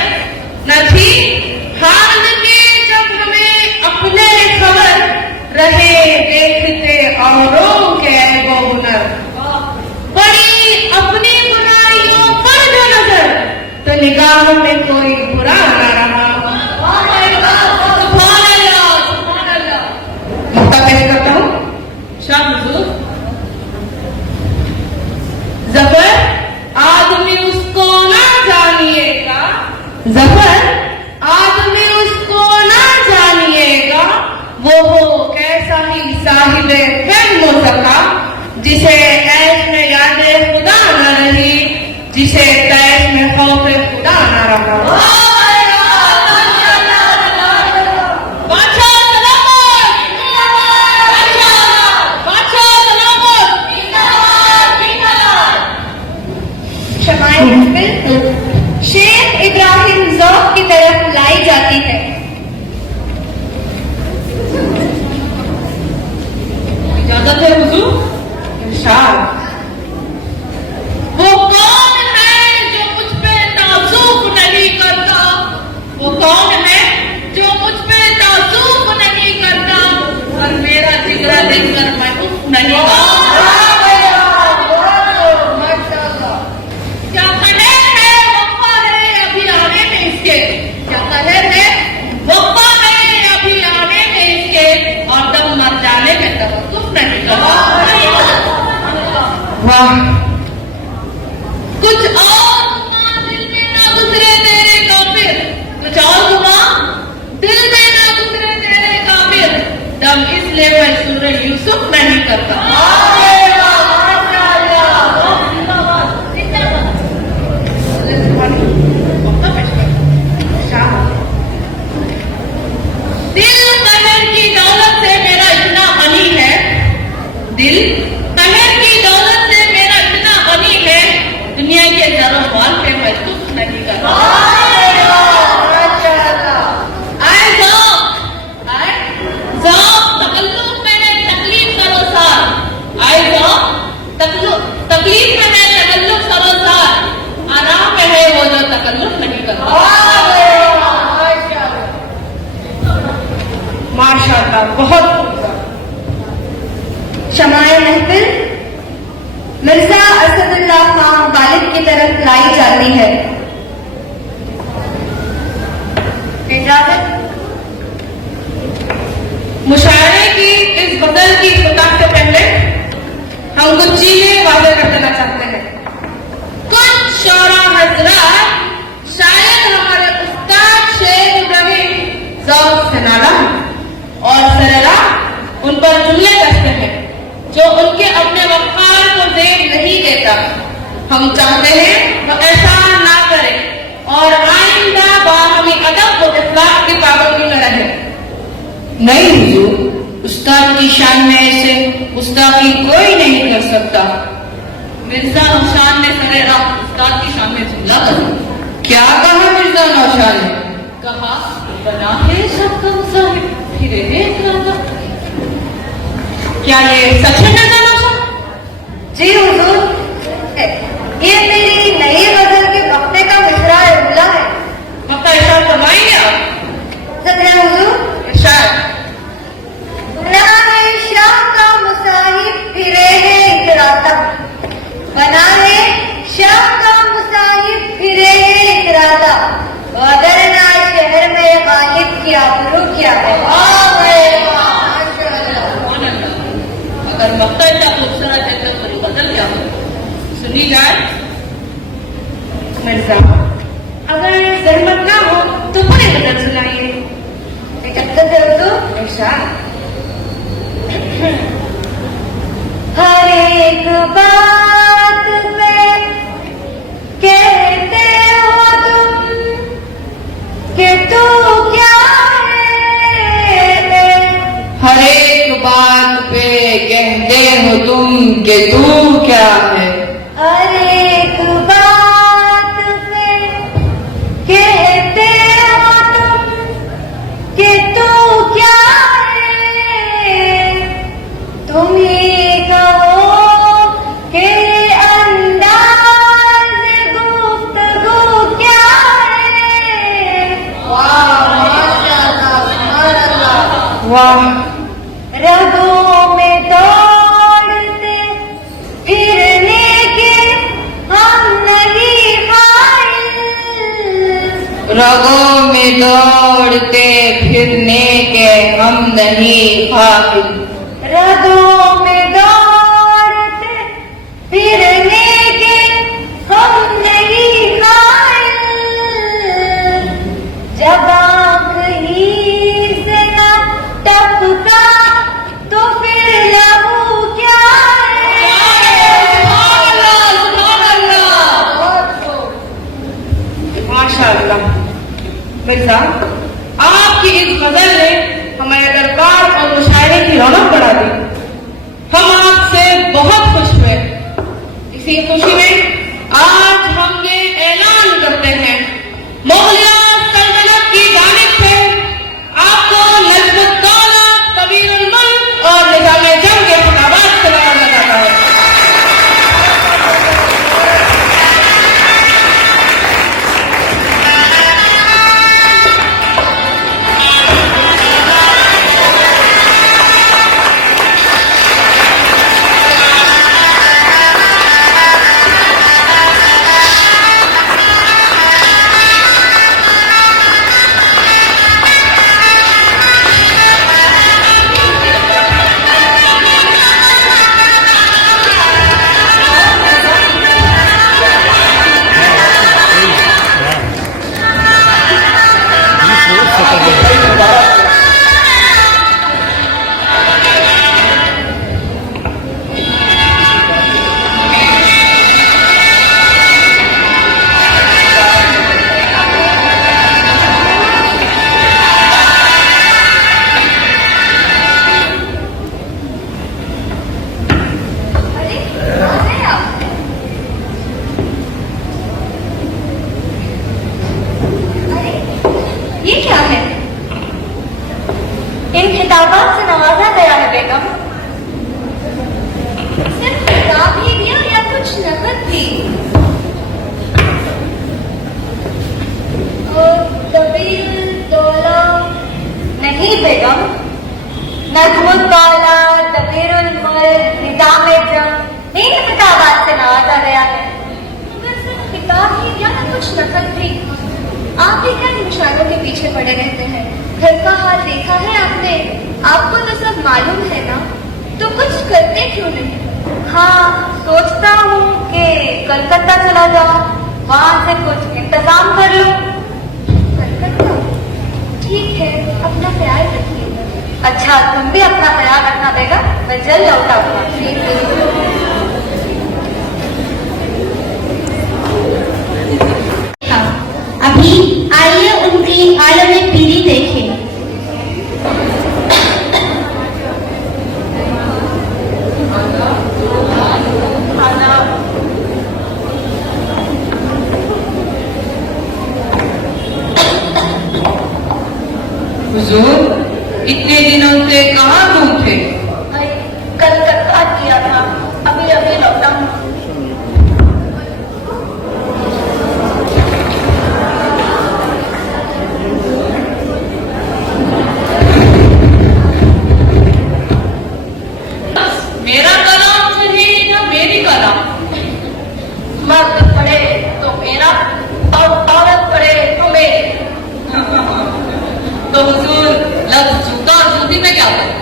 न थी हाल की जब हमें अपने खबर, रहे देखते औरों के ऐबो हुनर। पड़ी अपनी बुराइयों पर जो नजर, तो निगाह में कोई बुरा न रहा। देखकर मैं उफ नहीं क्या कहर है वफा है अभी आने में इसके, क्या कहर है वफा है अभी आने में इसके, और दम मर जाने में तवक्कुफ नहीं करता। वाह, कुछ और घुमा दिल में ना गुजरे तेरे काफिर, कुछ और घुमा दिल में ना गुजरे तेरे काफिर, दम इसलिए मैं सूरह यूसुफ नहीं करता। दिल कहर की दौलत से मेरा इतना गनी है, दिल कहर की दौलत से मेरा इतना गनी है, दुनिया के जरो माल पे मैं कुछ नहीं करता। आए जाओ तकल्लुफ में तकलीफ करो सार, आए जाओ तकलीफ में तकल्लुफ करो सार, आराम में है वो जो तकल्लुफ नहीं करता। माशाअल्लाह, बहुत शमाए महफिल मिर्जा असदुल्लाह खान गालिब की तरफ लाई जाती है। इजाजत। मुशायरे की इस गजल की इफ्तिताह से पहले हम कुछ चीजें वाज़ेह कर देना चाहते हैं। कुछ शौरा हजरात शायद हमारे उस्ताद शेख इब्राहिम ज़ौक़ से नाला और सरेरा उन पर जुमले कसते हैं जो उनके अपने वक़ार को ज़ेब नहीं देता। हम चाहते हैं वो ऐसा ना करे और आइंदा बाहमी अदब व इखलाक की पाबंदी में रहे। नहीं हुजूर, उस्ताद की शान में ऐसे गुस्ताखी कोई नहीं कर सकता। मिर्जा नौशान ने सरेरा उस्ताद की शान में जुमला कहा। क्या कहा मिर्जा नौशान ने? कहा बना है सबका मुसाहिब फिरे है। क्या ये सच है मिर्जा नौशान? जी हुजूर, ये मेरी नई गजल के वक्ते का मिसरा उमला है। वक्ता इरशाद फरमाएंगे आप? सदर हुजूर। इरशाद। बना है शाह का मुसाहिब फिरे है इतराता, बना है शाह का मुसाहिब फिरे है इतराता, वगरना शहर में गालिब की आबरू क्या है। अगर वक्ता इतना खूबसूरत है तो पूरी गजल क्या हो? सुनी जाए। मिर्जा, अगर जहमत ना हो तो पूरी गजल सुनाइए। हर एक बात में कहते हो तुम कि तू क्या है, हर एक बात पे कहते हो तुम कि तू क्या है। हर एक बात पे कहते हो तुम कि तू क्या है, तुम ही कहो कि अंदाज़ गुफ्तगू क्या है। वाह, रगों में दौड़ते फिरने के हम नहीं फाइल, रगों में दौड़ते फिरने के हम नहीं फाइल। रगों में दौड़ते फिरने के हम नहीं फाइल, जब आँख ही से ना टपका तो फिर लहू क्या है। माशाअल्लाह। मिर्जा, आपकी इस गजल ने हमारे दरबार और मुशायरे की रौनक बढ़ा दी। हम आपसे बहुत खुश हुए। क्यों नहीं? हाँ, सोचता हूँ कि कलकत्ता चला जाऊँ, वहाँ से कुछ इंतजाम कर लूँ। कलकत्ता? ठीक है, अपना ख्याल रखिएगा। अच्छा, तुम भी अपना ख्याल रखना बेगा, मैं जल्द लौटा हूँ। हाँ, अभी आइए उनकी आलम पीरी देखें। हुजूर, इतने दिनों से कहाँ गुम थे? कलकत्ता किया था, अभी अभी लौटा हूँ। मेरा कलाम सही या मेरी कलाम? मर्द पड़े तो मेरा और औरत पड़े तो मेरी। तो हुजूर, लफ्ज जूता और जूती में क्या करें?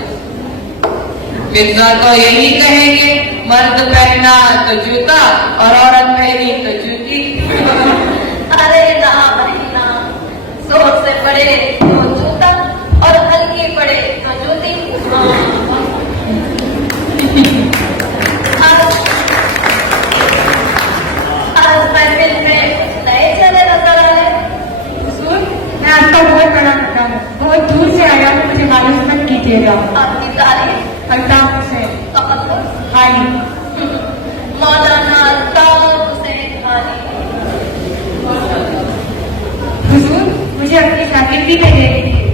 मिर्जा तो यही कहेंगे, मर्द पहना तो जूता और औरत पहनी तो जूती। अरे ना भाई ना, जोर से पड़े तो जूता और हल्की पड़े तो जूती। आज महफिल में कुछ नए चले नजर आ रहे। हुजूर, मैं आपका बहुत बड़ा करता हूँ, बहुत दूर से आया हूँ, मुझे मालूम मत कीजिएगा। आपकी तारीफ अल्ताफ हुसैन हाली। मौलाना अल्ताफ हुसैन खानी। हुजूर, मुझे अपनी शागिर्दी में ले लीजिए।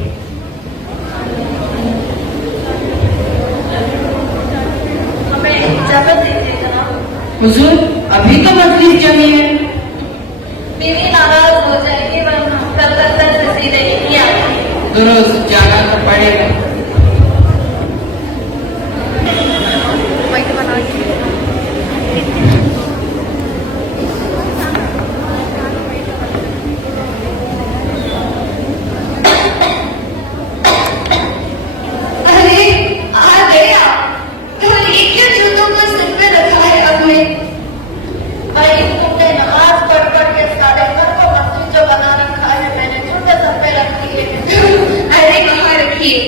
हमें इजाजत दीजिए जनाब। हुजूर, अभी तो मजलिस जमी है। बीवी नाराज हो जाएगी, वरना कलकत्ता से सीधे नहीं आएगी। दुरुस्त जाना तो पड़ेगा। अरे आ गया, तो ये क्यों जूतों को सिर पे रखा है आपने? भाई तुमने नमाज पढ़ पढ़ के सारे घर को मस्जिद जो बना रखा है, मैंने छोटे सर पे रख दिए। अरे कहाँ रखिए,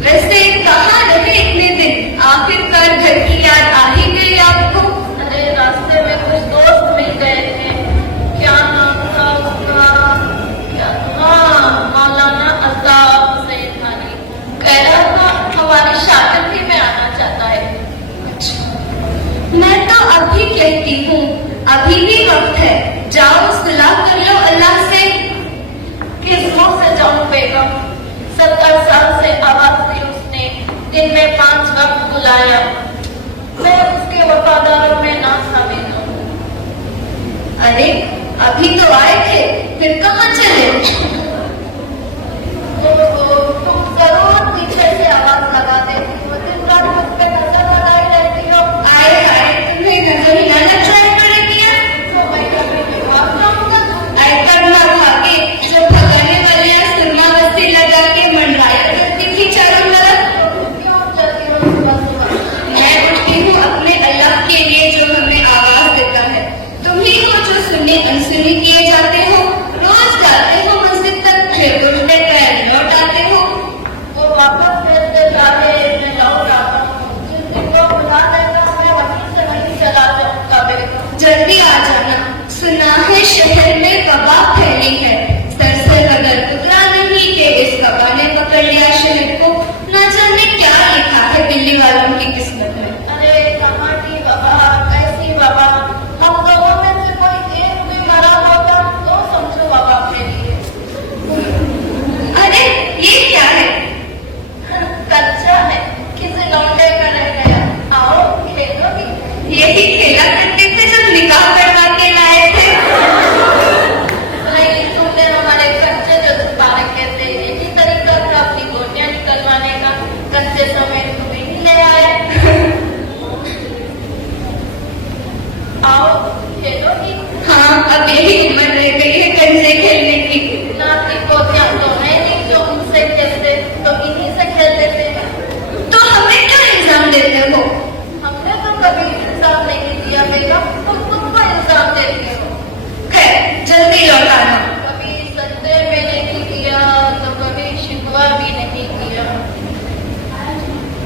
वैसे कहाँ रहे इतने दिन? आखिरकार घर की याद आ ही गई आपको? अरे रास्ते में कुछ दोस्त मिल गए थे, क्या नाम था उसका? हाँ, मौलाना अल्ताफ हुसैन खानी। कह रहा था हमारी शागिर्दी में आना चाहता है। मैं तो अभी कहती हूँ, अभी भी वक्त है, जाओ सुलह कर लो अल्लाह से। किस मुंह से जाऊं बेगम? 70 साल से आवाज दी उसने, दिन में 5 वक्त बुलाया। मैं उसके वफादारों में ना शामिल हूँ। अरे अभी तो आए थे, फिर कहाँ चले? तुम जरूर पीछे से आवाज लगा देती हो, दिन रात मुझ पे नजर लगाई रहती हो। आए आए, तुम्हें नजर ही ना लचाए पड़े किया? तो मैं कभी भी भाग जाऊंगा। आए तब ना भागे जब भगाने वाले यहाँ सुरमा बस्ती लगा के मंडराया करती थी चारों तरफ। क्यों चलती हो सुबह सुबह? मैं उठती हूँ अपने अल्लाह के लिए जो हमें आवाज देता है। तुम ही हो जो सुन्नी अनसुनी किए जाते हो, रोज जाते हो मस्जिद तक, फिर उठते पैर लौट आते हो। वो वापस फिर से जाके मैं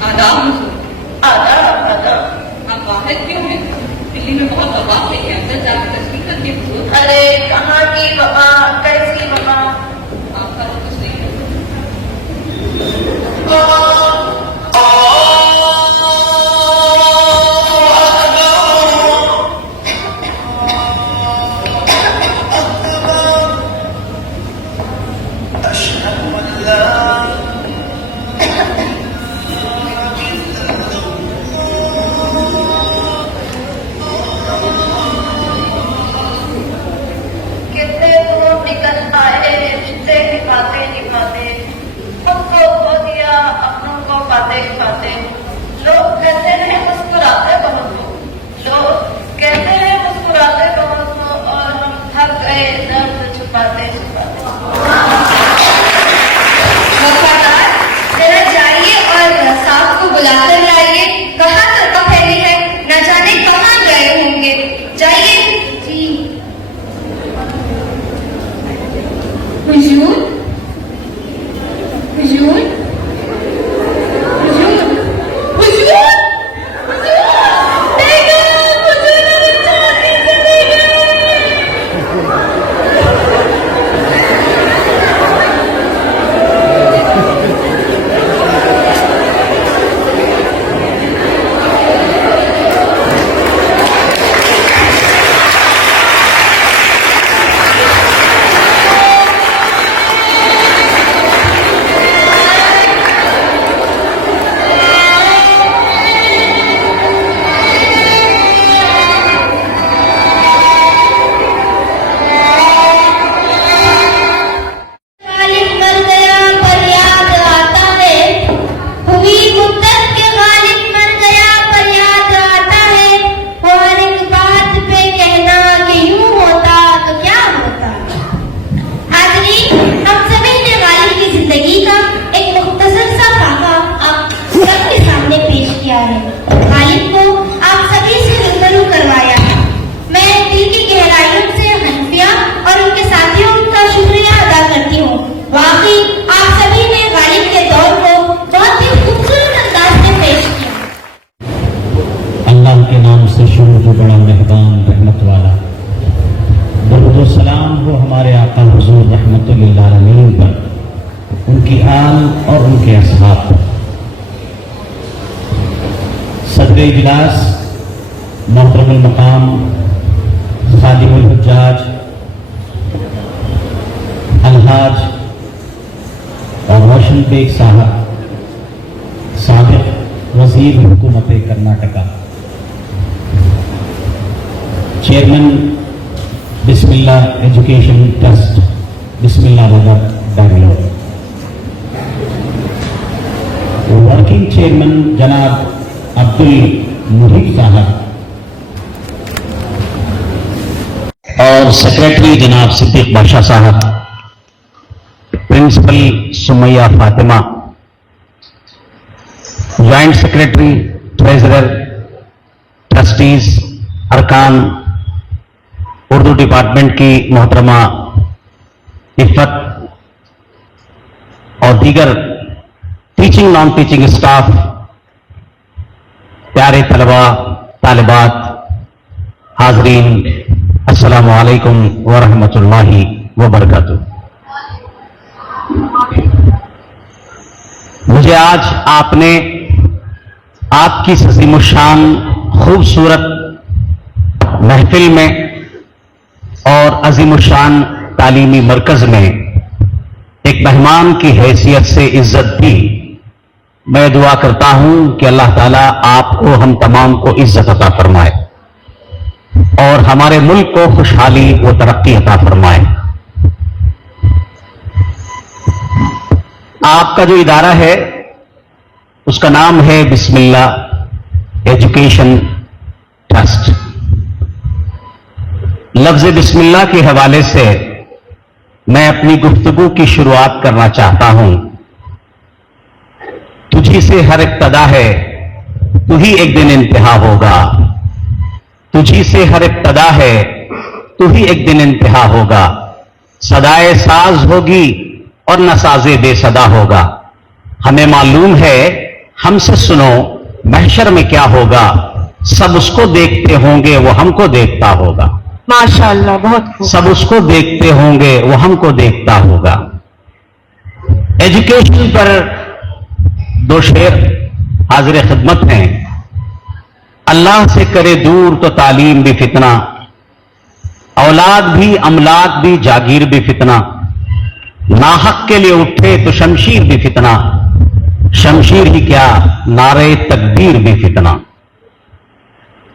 आदाब हुजूर। आदाब आदाब। आप बाहर क्यों हैं? दिल्ली में बहुत वबा है, अंदर जाकर तस्वीर करके हुजूर। अरे कहाँ की वबा, कैसी वबा? आपका तो कुछ नहीं है। कितने दूर निकल आए, रिश्ते निभाते निभाते, सबको खो दिया, अपनों को पाते पाते। लोग कहते हैं मुस्कुराते बहुत हो, लोग कहते हैं मुस्कुराते बहुत हो, और हम थक गए दर्द छुपाते छुपाते। वफादार, जरा जाइए और साहब को बुलाकर लाइए। कहाँ तरका फैली है, न जाने कहाँ गए होंगे। जाइए। जी हुजूर, हुजूर, हुजूर, हुजूर, बेगम, हुजूर मेरे चाहते से गालिब मर गया पर याद आता है। हुई मुद्दत के गालिब मर गया पर याद आता है। वो हर एक बात पे कहना कि यूं होता तो क्या होता। हाज़रीन, हम सभी ने गालिब की जिंदगी का एक मुख्तसर सा खाका आप सबके सामने पेश किया है। गालिब को आप सभी से रूबरू करवाया। मैं दिल की गहराइयों से हनफिया और उनके साथियों का शुक्रिया अदा करती हूँ। वाकई आप सभी ने गालिब के दौर को बहुत ही खूबसूरत अंदाज में पेश किया। अल्लाह के नाम से शुरू जो बड़ा मेहरबान रहमत वाला, दरूद व सलाम हो हमारे आका हुजूर रहमतुल लिल आलमीन पर, उनकी आल और उनके असहाब पर। सदर इजलास मोहतरमुल मकाम खादिमुल हुज्जाज अलहाज और रोशन बेग साहब, साबिक वजीर हुकूमत कर्नाटका, चेयरमैन बिस्मिल्लाह एजुकेशन ट्रस्ट, बिस्मिल्लाह नगर बैंगलोर, वर्किंग चेयरमैन जनाब अब्दुल मुहीब साहब और सेक्रेटरी जनाब सिद्दीक बादशाह साहब, principal Sumaiya Fatima, joint secretary, treasurer, trustees, अरकान, उर्दू डिपार्टमेंट की मोहतरमा इफ़त और दीगर टीचिंग नॉन टीचिंग स्टाफ, प्यारे तलबा तालिबात, हाजरीन, अस्सलामु अलैकुम व रहमतुल्लाहि व बरकातुहू। मुझे आज आपने आपकी सजीमुशान खूबसूरत महफिल में और अजीमुशान तालीमी मरकज में एक मेहमान की हैसियत से इज्जत दी। मैं दुआ करता हूं कि अल्लाह ताला आपको हम तमाम को इज्जत अता फरमाए और हमारे मुल्क को खुशहाली व तरक्की अता फरमाए। आपका जो इदारा है उसका नाम है बिस्मिल्लाह एजुकेशन ट्रस्ट। लफ्ज बिस्मिल्लाह के हवाले से मैं अपनी गुफ्तगू की शुरुआत करना चाहता हूं। तुझी से हर इब्तदा है, तू ही एक दिन इंतहा होगा। तुझी से हर इब्तदा है, तू ही एक दिन इंतहा होगा। सदाए साज होगी और न साजे बेसदा होगा। हमें मालूम है हमसे सुनो, महशर में क्या होगा, सब उसको देखते होंगे वो हमको देखता होगा। माशाअल्लाह, बहुत खूब। सब उसको देखते होंगे वो हमको देखता होगा। एजुकेशन पर दो शेर हाजिर खिदमत हैं। अल्लाह से करे दूर तो तालीम भी फितना, औलाद भी अमलाक भी जागीर भी फितना, नाहक के लिए उठे तो शमशीर भी फितना, शमशीर ही क्या नारे तकबीर भी फितना।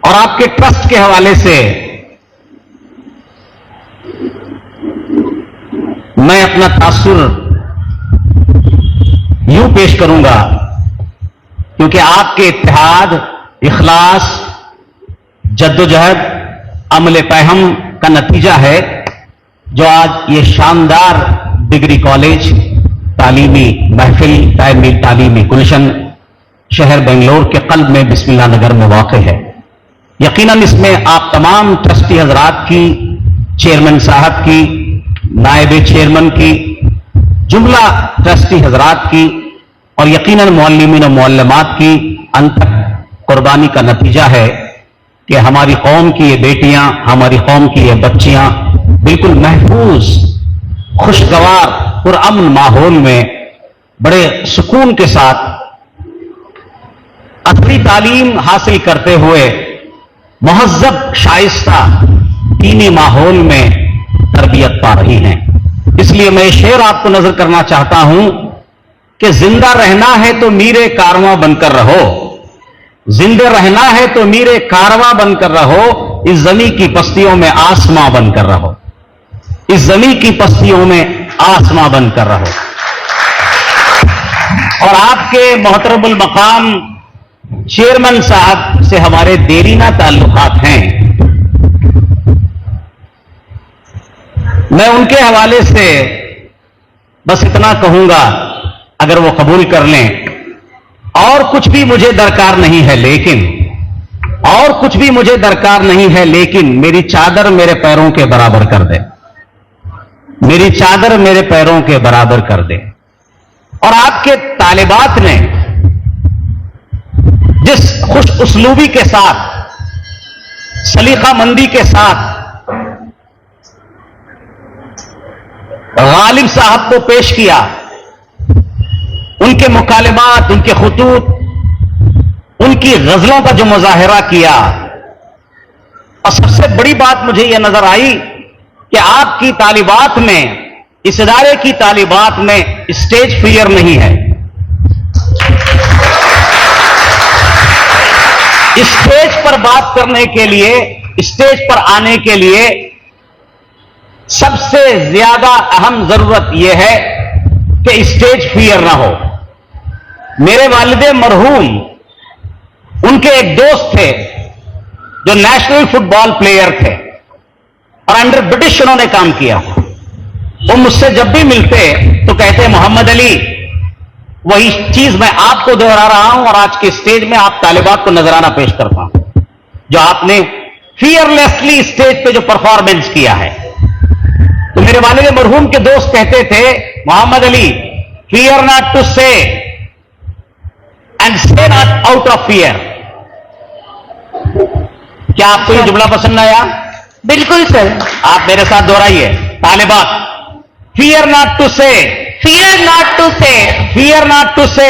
और आपके ट्रस्ट के हवाले से मैं अपना तासुर यूं पेश करूंगा, क्योंकि आपके इत्तेहाद, इखलास, जद्दोजहद, अमल पैहम का नतीजा है जो आज ये शानदार डिग्री कॉलेज, तालीमी महफिल, तालीमी गुलशन शहर बेंगलोर के कल्ब में बिस्मिल्लाह नगर में वाक़ है। यकीनन इसमें आप तमाम ट्रस्टी हजरात की, चेयरमैन साहब की, नायब चेयरमैन की, जुमला ट्रस्टी हजरात की और यकीनन मुअल्लिमीन और मुअल्लिमात की अनथक कुर्बानी का नतीजा है कि हमारी कौम की ये बेटियां, हमारी कौम की ये बच्चियां बिल्कुल महफूज, खुशगवार, पुरअमन माहौल में बड़े सुकून के साथ असली तालीम हासिल करते हुए मुहज़्ज़ब, शाइस्ता, दीनी माहौल में तरबियत पा रही हैं। इसलिए मैं शेर आपको नजर करना चाहता हूं कि जिंदा रहना है तो मीरे कारवां बनकर रहो, जिंदा रहना है तो मीरे कारवां बनकर रहो, इस जमी की पस्तियों में आसमां बनकर रहो, इस जमी की पस्तियों में आसमां बनकर रहो। और आपके मोहतरमुल मकाम चेयरमैन साहब से हमारे देरीना ताल्लुकात हैं। मैं उनके हवाले से बस इतना कहूंगा, अगर वो कबूल कर लें, और कुछ भी मुझे दरकार नहीं है लेकिन, और कुछ भी मुझे दरकार नहीं है लेकिन मेरी चादर मेरे पैरों के बराबर कर दे, मेरी चादर मेरे पैरों के बराबर कर दे। और आपके तालिबात ने जिस खुश उसलूबी के साथ, सलीका मंदी के साथ गालिब साहब को पेश किया, उनके मुकालमात, उनके खुतूत, उनकी गजलों का जो मुजाहिरा किया, और सबसे बड़ी बात मुझे यह नजर आई कि आपकी तालिबात में, इस इदारे की तालिबात में स्टेज फियर नहीं है। स्टेज पर बात करने के लिए, स्टेज पर आने के लिए सबसे ज्यादा अहम जरूरत यह है कि स्टेज फियर ना हो। मेरे वालिदे मरहूम, उनके एक दोस्त थे जो नेशनल फुटबॉल प्लेयर थे और अंडर ब्रिटिश उन्होंने काम किया। वो मुझसे जब भी मिलते तो कहते, मोहम्मद अली, वही चीज मैं आपको दोहरा रहा हूं और आज के स्टेज में आप तालिबात को नजराना पेश करता हूं, जो आपने फियरलेसली स्टेज पे जो परफॉर्मेंस किया है। तो मेरे वालिद मरहूम के दोस्त कहते थे, Mohammad Ali, fear not to say and say not out of fear. क्या आपको ये जुमला पसंद आया? बिल्कुल सर। आप मेरे साथ दोहराइए, तालिबात, फियर नॉट टू से, फियर नॉट टू से, फियर नॉट टू से,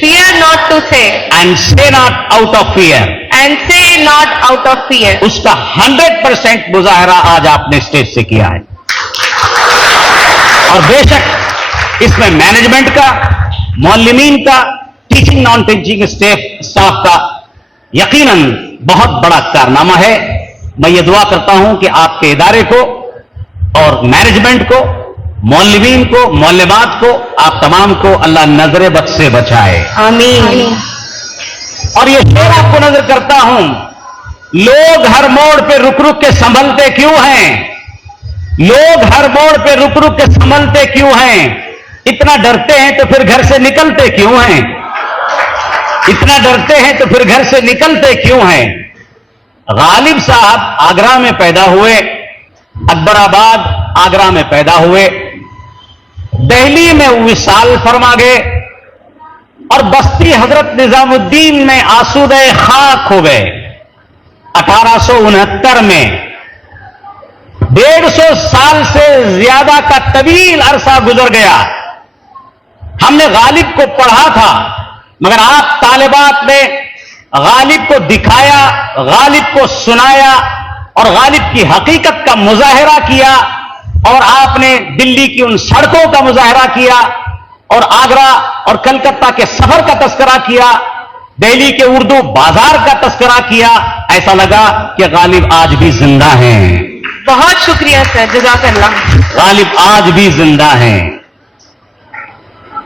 fear not to say and say not out of fear. And say not out of fear. उसका 100% मुजाहरा आज आपने स्टेज से किया है। और बेशक इसमें मैनेजमेंट का, मुअल्लिमीन का, टीचिंग नॉन टीचिंग स्टाफ का यकीनन बहुत बड़ा कारनामा है। मैं ये दुआ करता हूं कि आपके इदारे को और मैनेजमेंट को, मुअल्लिमीन को, मुअल्लिमात को, आप तमाम को अल्लाह नजर बद से बचाए, आमीन। और ये शेर आपको नजर करता हूं, लोग हर मोड़ पे रुक रुक के संभलते क्यों हैं, लोग हर मोड़ पे रुक रुक के संभलते क्यों हैं, इतना डरते हैं तो फिर घर से निकलते क्यों हैं, इतना डरते हैं तो फिर घर से निकलते क्यों हैं। गालिब साहब आगरा में पैदा हुए, अकबराबाद आगरा में पैदा हुए, दिल्ली में विसाल फरमा गए, और बस्ती हजरत निजामुद्दीन में आसूदे खाक हो गए। 1869 में 150 साल से ज्यादा का तवील अरसा गुजर गया। हमने गालिब को पढ़ा था, मगर आप तालिबात ने गालिब को दिखाया, गालिब को सुनाया और गालिब की हकीकत का मुजाहरा किया। और आपने दिल्ली की उन सड़कों का मुजाहरा किया और आगरा और कलकत्ता के सफर का तस्करा किया, दिल्ली के उर्दू बाजार का तस्करा किया। ऐसा लगा कि गालिब आज भी जिंदा हैं। बहुत शुक्रिया सर, जज़ाकल्लाह। गालिब आज भी जिंदा हैं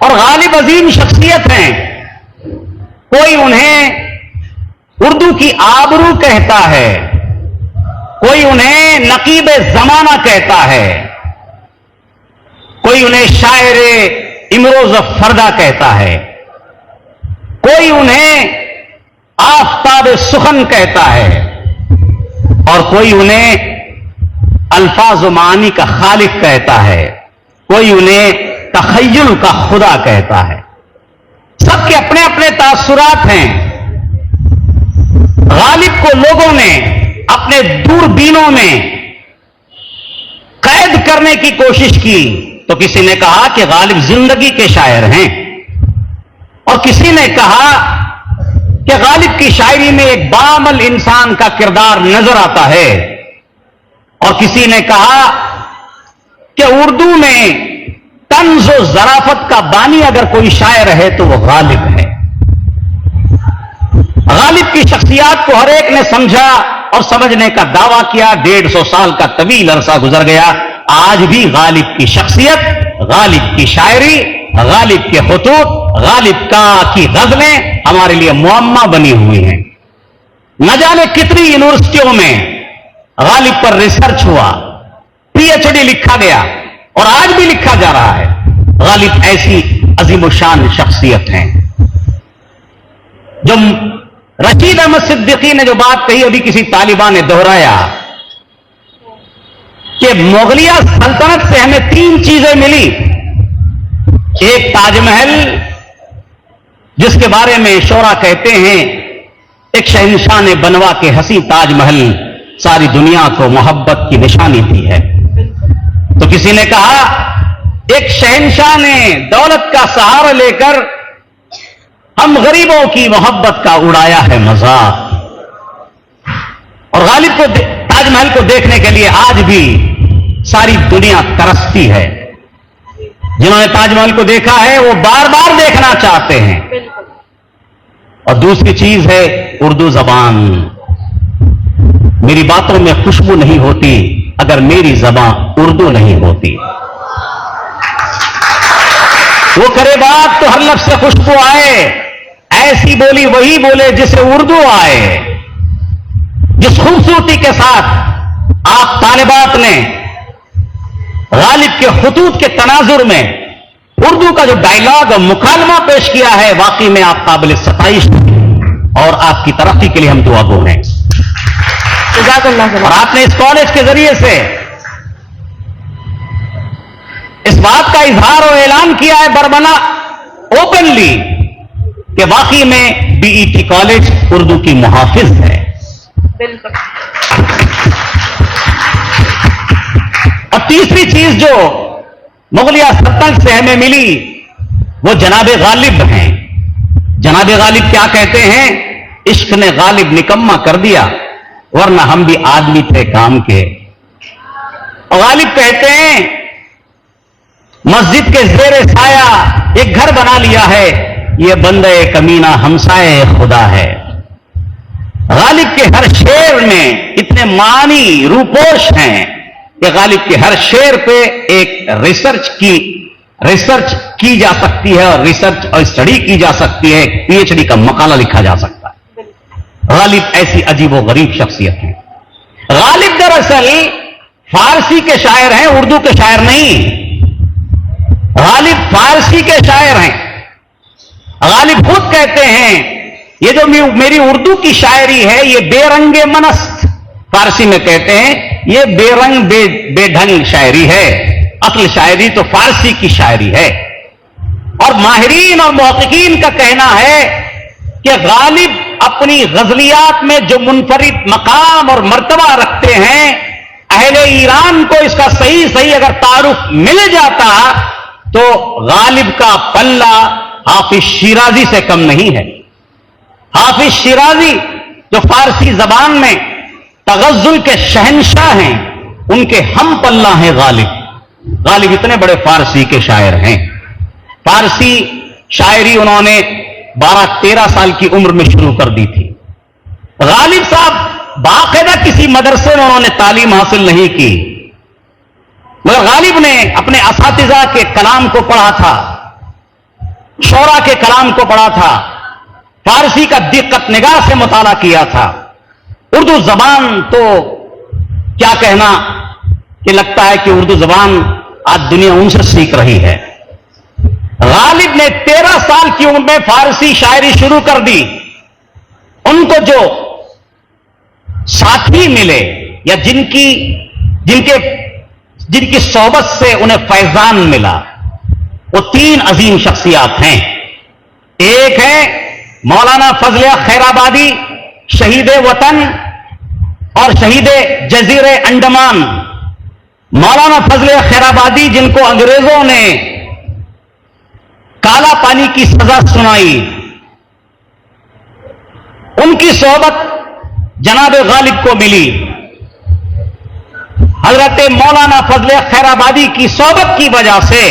और गालिब अजीम शख्सियत हैं। कोई उन्हें उर्दू की आबरू कहता है, कोई उन्हें नकीब जमाना कहता है, कोई उन्हें शायर इमरोज फरदा कहता है, कोई उन्हें आफताब सुखन कहता है और कोई उन्हें अल्फाज मानी का खालिक कहता है, कोई उन्हें तखय्युल का खुदा कहता है। सबके अपने अपने तासुरात हैं। गालिब को लोगों ने अपने दूरबीनों में कैद करने की कोशिश की तो किसी ने कहा कि गालिब जिंदगी के शायर हैं और किसी ने कहा कि गालिब की शायरी में एक बामल इंसान का किरदार नजर आता है और किसी ने कहा कि उर्दू में तंज़ और ज़राफत का बानी अगर कोई शायर है तो वो गालिब है। गालिब की शख्सियत को हर एक ने समझा और समझने का दावा किया। 150 साल का तवील अरसा गुजर गया, आज भी गालिब की शख्सियत, गालिब की शायरी, गालिब के खुतूत, गालिब की गज़लें हमारे लिए मुअम्मा बनी हुई हैं। न जाने कितनी यूनिवर्सिटियों में गालिब पर रिसर्च हुआ, पीएचडी लिखा गया और आज भी लिखा जा रहा है। गालिब ऐसी अजीमुशान शख्सियत हैं। जो रशीद अहमद सिद्दीकी ने जो बात कही, अभी किसी तालिबा ने दोहराया कि मुगलिया सल्तनत से हमें 3 चीजें मिली। एक ताजमहल, जिसके बारे में शोरा कहते हैं एक शहंशाह ने बनवा के हंसी ताजमहल सारी दुनिया को मोहब्बत की निशानी दी है। तो किसी ने कहा एक शहंशाह ने दौलत का सहारा लेकर हम गरीबों की मोहब्बत का उड़ाया है मजाक। और गालिब को ताजमहल को देखने के लिए आज भी सारी दुनिया तरसती है। जिन्होंने ताजमहल को देखा है वो बार बार देखना चाहते हैं। और दूसरी चीज है उर्दू जबान। मेरी बातों में खुशबू नहीं होती अगर मेरी जबान उर्दू नहीं होती। वो करे बात तो हर लफ्ज़ से खुशबू आए, ऐसी बोली वही बोले जिसे उर्दू आए। जिस खूबसूरती के साथ आप तालिबात ने गालिब के खुतूत के तनाजुर में उर्दू का जो डायलॉग और मुकालमा पेश किया है, वाकई में आप काबिल सताइश और आपकी तरक्की के लिए हम दुआगो हैं। और आपने इस कॉलेज के जरिए से इस बात का इजहार और ऐलान किया है बरबना ओपनली कि वाकई में बीईटी कॉलेज उर्दू की मुहाफिज है। बिल्कुल। और तीसरी चीज जो मुगलिया सल्तनत से हमें मिली वो जनाबे गालिब हैं। जनाबे गालिब क्या कहते हैं? इश्क ने गालिब निकम्मा कर दिया, वरना हम भी आदमी थे काम के। और गालिब कहते हैं मस्जिद के ज़ेरे साया एक घर बना लिया है, ये बंदे कमीना हमसाए खुदा है। गालिब के हर शेर में इतने मानी रूपोश हैं कि गालिब के हर शेर पे एक रिसर्च की जा सकती है और रिसर्च और स्टडी की जा सकती है, पीएचडी का मकाला लिखा जा सकता है। गालिब ऐसी अजीब व गरीब शख्सियत है। गालिब दरअसल फारसी के शायर हैं, उर्दू के शायर नहीं। गालिब फारसी के शायर हैं। गालिब खुद कहते हैं ये जो मेरी उर्दू की शायरी है ये बेरंगे मनस्त, फारसी में कहते हैं ये बेरंग बेढंग शायरी है। असल शायरी तो फारसी की शायरी है। और और माहिरीन और मुहक्किकीन का कहना है कि गालिब अपनी गजलियात में जो मुनफरिद मकाम और मर्तबा रखते हैं, अहले ईरान को इसका सही सही अगर तारुफ मिल जाता तो गालिब का पल्ला हाफिज शिराजी से कम नहीं है। हाफिज शिराजी जो फारसी जबान में तगज़्ज़ुल के शहंशाह हैं, उनके हम पल्ला है गालिब। गालिब इतने बड़े फारसी के शायर हैं। फारसी शायरी उन्होंने 12-13 साल की उम्र में शुरू कर दी थी। गालिब साहब बाकायदा किसी मदरसे में उन्होंने तालीम हासिल नहीं की, मगर गालिब ने अपने असातिज़ा के कलाम को पढ़ा था, शोरा के कलाम को पढ़ा था, फारसी का दिक्कत निगाह से मुताला किया था। उर्दू जबान तो क्या कहना कि लगता है कि उर्दू जबान आज दुनिया उनसे सीख रही है। गालिब ने 13 साल की उम्र में फारसी शायरी शुरू कर दी। उनको जो साथी मिले या जिनकी सोहबत से उन्हें फैजान मिला, वो 3 अजीम शख्सियात हैं। एक है मौलाना फजल खैराबादी, शहीद वतन और शहीद जजीरे अंडमान। मौलाना फजल खैराबादी जिनको अंग्रेजों ने काला पानी की सजा सुनाई, उनकी सोहबत जनाब गालिब को मिली। हजरत मौलाना फजल खैराबादी की सोहबत की वजह से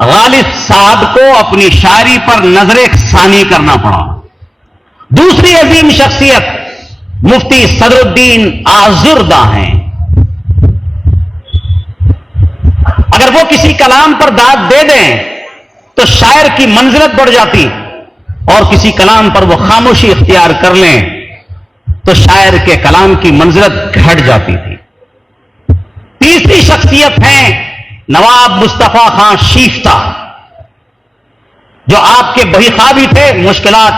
गालिब साहब को अपनी शायरी पर नजरे सानी करना पड़ा। दूसरी अजीम शख्सियत मुफ्ती सदरुद्दीन आजुर्दा हैं। अगर वो किसी कलाम पर दाद दे दें तो शायर की मंजिलत बढ़ जाती, और किसी कलाम पर वो खामोशी इख्तियार कर लें तो शायर के कलाम की मंजिलत घट जाती थी। तीसरी शख्सियत हैं नवाब मुस्तफा खां शीफ्ता, जो आपके बहीखा भी थे, मुश्किलात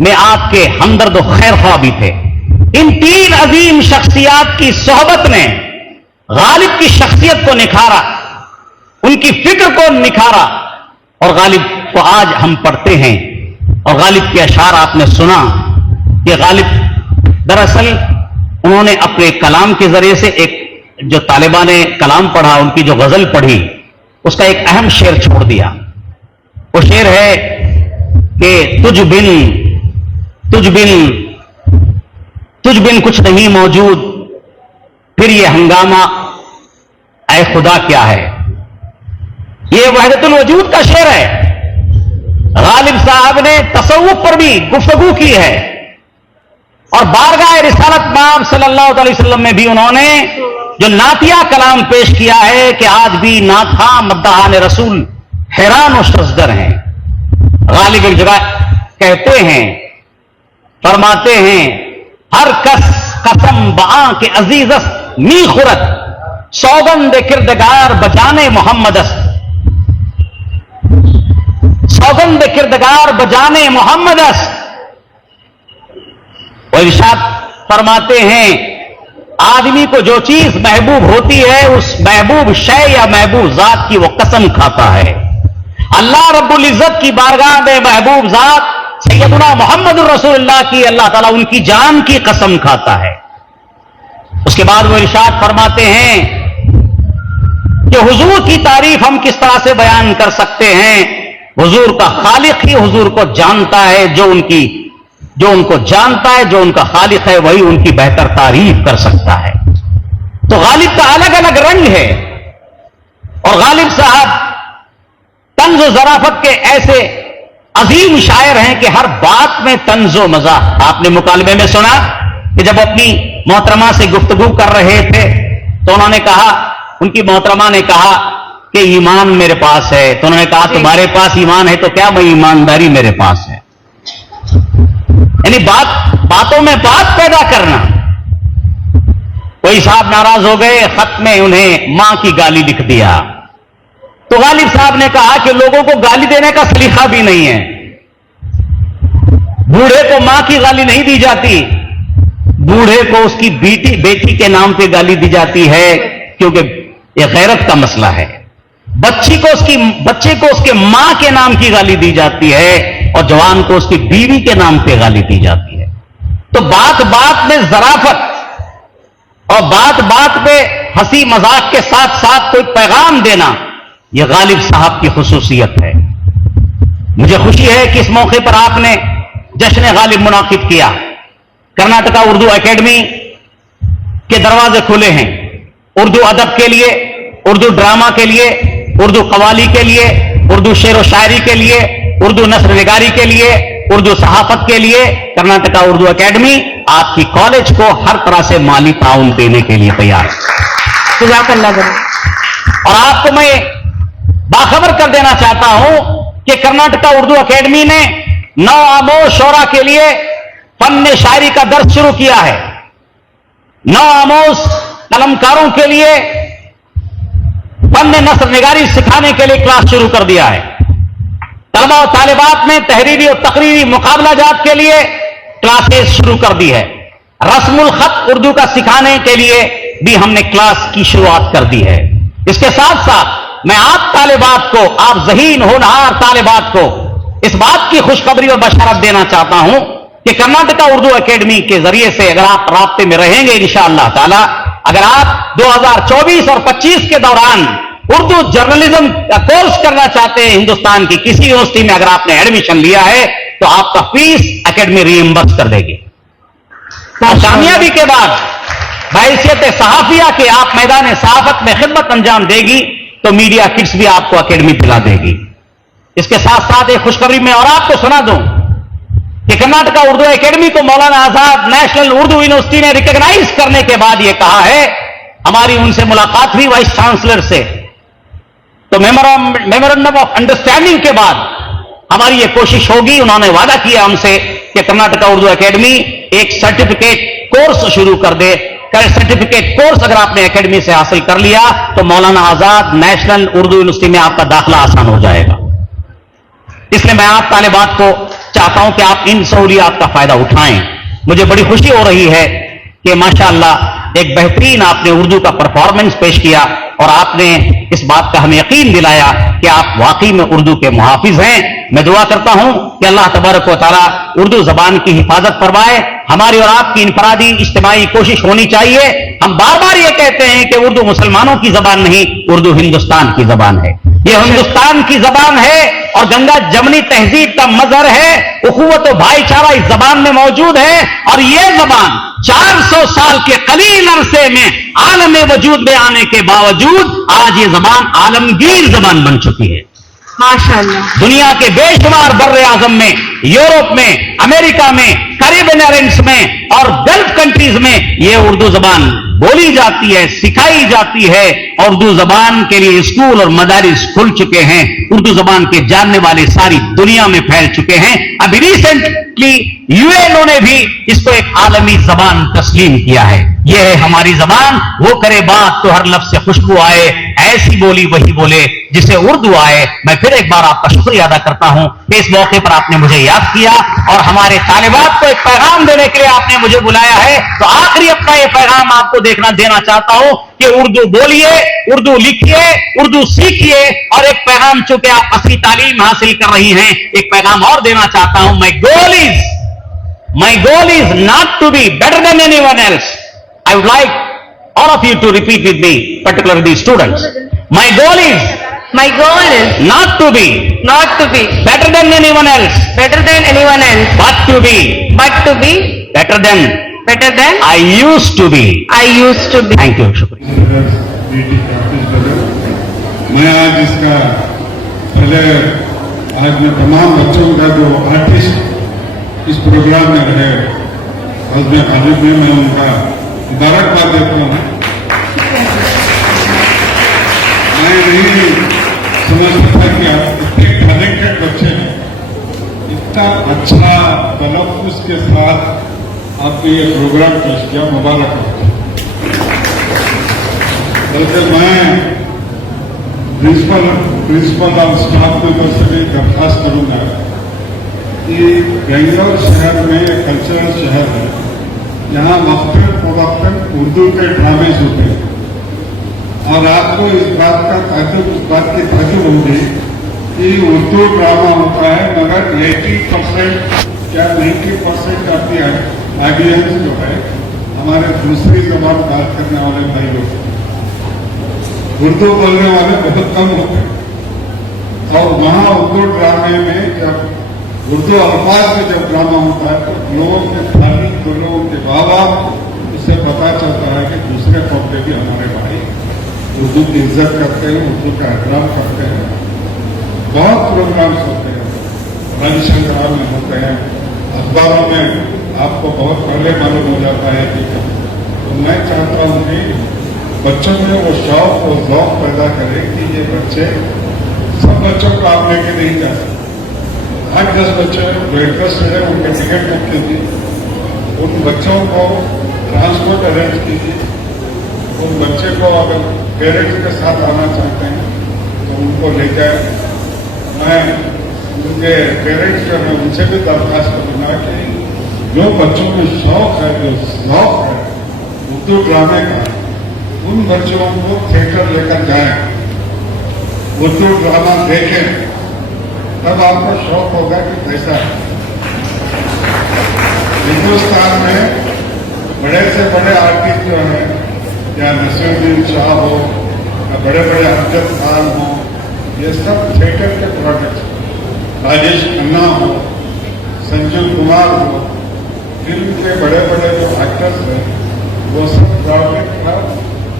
में आपके हमदर्द और खैर ख्वाह भी थे। इन 3 अजीम शख्सियात की सोहबत ने गालिब की शख्सियत को निखारा, उनकी फिक्र को निखारा, और गालिब को आज हम पढ़ते हैं। और गालिब के अशार आपने सुना कि गालिब दरअसल उन्होंने अपने कलाम के जरिए से एक जो तालिबा ने कलाम पढ़ा, उनकी जो गजल पढ़ी, उसका एक अहम शेर छोड़ दिया। वो शेर है कि तुझ बिन कुछ नहीं मौजूद, फिर ये हंगामा ऐ खुदा क्या है। ये वहदतुल वजूद का शेर है। गालिब साहब ने तसव्वुफ पर भी गुफ्तगू की है, और बारगाह रिसालत माब सल्लल्लाहु अलैहि वसल्लम में भी उन्होंने जो नातिया कलाम पेश किया है कि आज भी नाथा मद्दाहान रसूल हैरान और शजदर हैं। गालिब एक जगह कहते हैं, फरमाते हैं, हर कसम बआ के अजीजस मी खुरत, सौगंद किरदगार बजाने मोहम्मदस, सौगंद किरदगार बजाने मोहम्मदस। वो इरशाद फरमाते हैं, आदमी को जो चीज महबूब होती है, उस महबूब शय या महबूब जात की वो कसम खाता है। अल्लाह रब्बुल इज्जत की बारगाह में महबूब जात सैयदना मोहम्मद रसूलुल्लाह की अल्लाह ताला उनकी जान की कसम खाता है। उसके बाद वो इरशाद फरमाते हैं कि हुजूर की तारीफ हम किस तरह से बयान कर सकते हैं। हुजूर का खालिक ही हुजूर को जानता है, जो उनको जानता है, जो उनका खालिक है, वही उनकी बेहतर तारीफ कर सकता है। तो गालिब का अलग अलग रंग है, और गालिब साहब तंज़ ज़राफ़त के ऐसे अजीम शायर हैं कि हर बात में तंज़ो मज़ा। आपने मुकालमे में सुना कि जब अपनी मोहतरमा से गुफ्तगू कर रहे थे तो उन्होंने कहा, उनकी मोहतरमा ने कहा कि ईमान मेरे पास है, तो उन्होंने कहा तुम्हारे पास ईमान है तो क्या, मैं ईमानदारी मेरे पास है। यानी बातों में बात पैदा करना। कोई साहब नाराज हो गए, खत में उन्हें मां की गाली लिख दिया, तो गालिब साहब ने कहा कि लोगों को गाली देने का सलीका भी नहीं है। बूढ़े को मां की गाली नहीं दी जाती, बूढ़े को उसकी बेटी के नाम पे गाली दी जाती है, क्योंकि यह गैरत का मसला है। बच्चे को उसके मां के नाम की गाली दी जाती है और जवान को उसकी बीवी के नाम पे गाली दी जाती है। तो बात बात में जराफत और बात बात पे हंसी मजाक के साथ साथ कोई पैगाम देना, यह गालिब साहब की खुसूसियत है। मुझे खुशी है कि इस मौके पर आपने जश्न गालिब मुनाकिद किया। कर्नाटका उर्दू एकेडमी के दरवाजे खुले हैं उर्दू अदब के लिए, उर्दू ड्रामा के लिए, उर्दू कवाली के लिए, उर्दू शेर व शायरी के लिए, उर्दू नस्र निगारी के लिए, उर्दू सहाफत के लिए। कर्नाटका उर्दू एकेडमी आपकी कॉलेज को हर तरह से माली ताउन देने के लिए तैयार है। और आपको मैं बाखबर कर देना चाहता हूं कि कर्नाटका उर्दू एकेडमी ने नौ आमोज शोरा के लिए फन शायरी का दर्स शुरू किया है। नौ आमोज कलमकारों के लिए फन नस्र निगारी सिखाने के लिए क्लास शुरू कर दिया है। तलबा और तालिबात में तहरीरी और तकरीरी मुकाबला जात के लिए क्लासेस शुरू कर दी है। रस्मुल खत उर्दू का सिखाने के लिए भी हमने क्लास की शुरुआत कर दी है। इसके साथ साथ मैं आप तालिबात को, आप ज़हीन होनहार तालिबात को इस बात की खुशखबरी और बशारत देना चाहता हूं कि कर्नाटका उर्दू एकेडमी के जरिए से अगर आप राब्ते में रहेंगे इंशाअल्लाह ताला, अगर आप 2024 और 25 के दौरान उर्दू जर्नलिज्म का कोर्स करना चाहते हैं हिंदुस्तान की किसी यूनिवर्सिटी में, अगर आपने एडमिशन लिया है तो आपका फीस एकेडमी रीइंबर्स कर देगी। और कामयाबी के बाद बहैसियत सहाफिया के आप मैदान सहाफत में खिदमत अंजाम देगी तो मीडिया किट्स भी आपको एकेडमी दिला देगी। इसके साथ साथ एक खुशखबरी में और आपको सुना दूं कि कर्नाटका उर्दू एकेडमी को मौलाना आजाद नेशनल उर्दू यूनिवर्सिटी ने रिकॉग्नाइज करने के बाद यह कहा है, हमारी उनसे मुलाकात हुई वाइस चांसलर से, तो मेमोरेंडम ऑफ अंडरस्टैंडिंग के बाद हमारी यह कोशिश होगी, उन्होंने वादा किया हमसे कि कर्नाटका उर्दू एकेडमी एक सर्टिफिकेट कोर्स शुरू कर दे। सर्टिफिकेट कोर्स अगर आपने एकेडमी से हासिल कर लिया तो मौलाना आजाद नेशनल उर्दू यूनिवर्सिटी में आपका दाखिला आसान हो जाएगा। इसलिए मैं आप तालिबात को चाहता हूं कि आप इन सहूलियात का फायदा उठाएं। मुझे बड़ी खुशी हो रही है कि माशाअल्लाह एक बेहतरीन आपने उर्दू का परफॉर्मेंस पेश किया और आपने इस बात का हमें यकीन दिलाया कि आप वाकई में उर्दू के मुहाफिज हैं। मैं दुआ करता हूं कि अल्लाह तबारक व तआला उर्दू जबान की हिफाजत फरमाए। हमारी और आपकी इनफरादी इज्तिमाई कोशिश होनी चाहिए। हम बार बार ये कहते हैं कि उर्दू मुसलमानों की जबान नहीं, उर्दू हिंदुस्तान की जबान है। ये हिंदुस्तान की जबान है और गंगा जमनी तहजीब का मजहर है। उखुवत और भाईचारा इस जबान में मौजूद है और ये जबान 400 साल के कलील अरसे में आलम वजूद में आने के बावजूद आज ये जबान आलमगीर जबान बन चुकी है। माशाअल्लाह। दुनिया के बेशुमार बर्रे आजम में, यूरोप में, अमेरिका में, कैरिबियन आइलैंड्स में और गल्फ कंट्रीज में यह उर्दू जबान बोली जाती है, सिखाई जाती है। उर्दू जबान के लिए स्कूल और मदारिस खुल चुके हैं। उर्दू जबान के जानने वाले सारी दुनिया में फैल चुके हैं। अभी रिसेंटली यूएनओ ने भी इसको एक आलमी जबान तस्लीम किया है। यह है हमारी जबान। वो करे बात तो हर लफ्ज़ से खुशबू आए, ऐसी बोली वही बोले जिसे उर्दू आए। मैं फिर एक बार आपका शुक्रिया अदा करता हूं कि इस मौके पर आपने मुझे याद किया और हमारे तालिबात को एक पैगाम देने के लिए आपने मुझे बुलाया है। तो आखिरी अपना यह पैगाम आपको देना चाहता हूं कि उर्दू बोलिए, उर्दू लिखिए, उर्दू सीखिए। और एक पैगाम, चूंकि आप असली तालीम हासिल कर रही हैं, एक पैगाम और देना चाहता हूं। My goal is not to be better than anyone else. I would like all of you to repeat with me, particularly students. My goal is not to be better than anyone else, but to be better than I used to be. Thank you. शुक्रिया। BT के office बदल मैं आज इसका पहले आज मैं तमाम बच्चों का जो आर्टिस्ट इस प्रोग्राम में रहे हाजिर में मैं उनका मुबारकबाद देता हूँ। मैं नहीं समझता था कि आप इतने टैलेंटेड बच्चे हैं, इतना अच्छा तलफ़्फ़ुज़ के साथ आपने ये प्रोग्राम पेश किया, मुबारक हो। बल्कि मैं प्रिंसिपल और स्टाफ मेंबर से भी दरख्वास्त करूंगा कि बेंगलोर शहर में कल्चरल शहर है, यहाँ वक्तन फवक्तन उर्दू के ड्रामेज होते हैं और आपको इस बात की ताजुब होगी कि उर्दू ड्रामा होता है मगर 80% या 90% ऑफ दी ऑडियंस जो है हमारे दूसरी जबान बात करने वाले भाई लोग, उर्दू बोलने वाले बहुत कम होते हैं। और वहाँ उर्दू ड्रामे में जब उर्दू अल्फाज में जब ड्रामा होता है तो लोगों के तारीफ, लोगों के बाबा, उससे पता चलता है कि दूसरे कौम के भी हमारे भाई उर्दू की इज्जत करते हैं, उर्दू का एहतराम करते हैं। बहुत प्रोग्राम्स होते हैं, रविशंकर में होते हैं, अखबारों में आपको बहुत पहले मालूम हो जाता है कि तो मैं चाहता हूँ कि बच्चों में वो शौक और ज़ौक पैदा करे कि ये बच्चे, सब बच्चों को आप लेके नहीं जा सकते। 8-10 बच्चे जो इंटरेस्टेड है उनके टिकट बुक कीजिए, उन बच्चों को ट्रांसपोर्ट अरेंज कीजिए, उन बच्चे को अगर पेरेंट्स के साथ आना चाहते हैं तो उनको लेकर, मैं उनके पेरेंट्स जो है उनसे भी दरख्वास्त करूंगा कि जो बच्चों में शौक है, जो शौक है उर्दू ड्रामे का, उन बच्चों को थिएटर लेकर जाएं, उर्दू ड्रामा देखें, तब आपको शौक होगा कि कैसा है। हिंदुस्तान में बड़े से बड़े आर्टिस्ट जो है, या नसीरुद्दीन शाह हो या बड़े बड़े अमजद खान हो, ये सब थिएटर के प्रोडक्ट्स, राजेश खन्ना हो, संजीव कुमार हो, फिल्म के बड़े बड़े जो एक्टर्स हैं वो सब ड्रामे का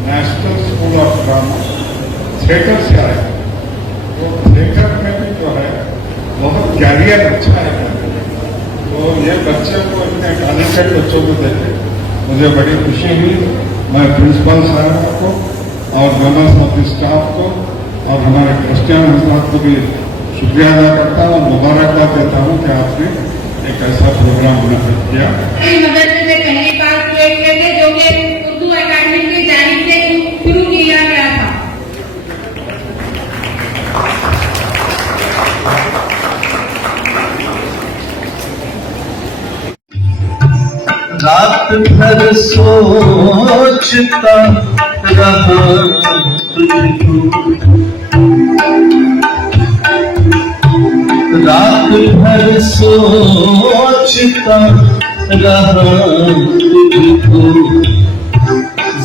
national school of drama theatre से आए। तो थिएटर में भी जो है बहुत कैरियर अच्छा है। तो ये बच्चे को, इतने टैलेंटेड बच्चों को देखे मुझे बड़ी खुशी हुई। मैं प्रिंसिपल साहब को और मेंबर्स ऑफ द स्टाफ को और हमारे क्रिश्चियन हजरात को भी शुक्रिया अदा करता हूँ और मुबारकबाद देता हूँ कि आपने एक ऐसा प्रोग्राम मुनक़िद किया। मदरसे में पहली बार क्रिएट किए थे जो कि उर्दू अकादमी की जानिब से शुरू किया गया था। रात भर सोचता रहा तुझको, रात भर सोचता रहा तुझको,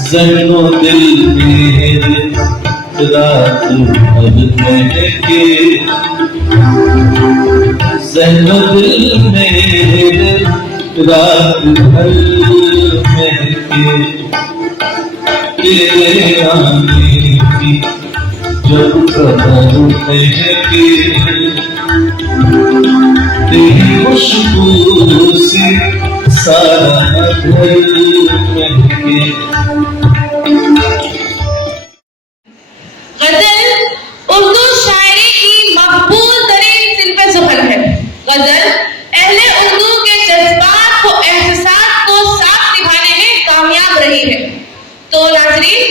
ज़हनो दिल मेरे रात भर महके, ज़हनो दिल मेरे रात भर महके, तेरे आने की जब खबर महके, तेरी खुशबू से सारा घर महके। गजल उर्दू शायरी की मकबूल तरीन सिल्फ़े ज़ुहर है। गजल अहले उर्दू के जज्बात को, एहसास को साफ निभाने में कामयाब रही है। तो नाज़रीन,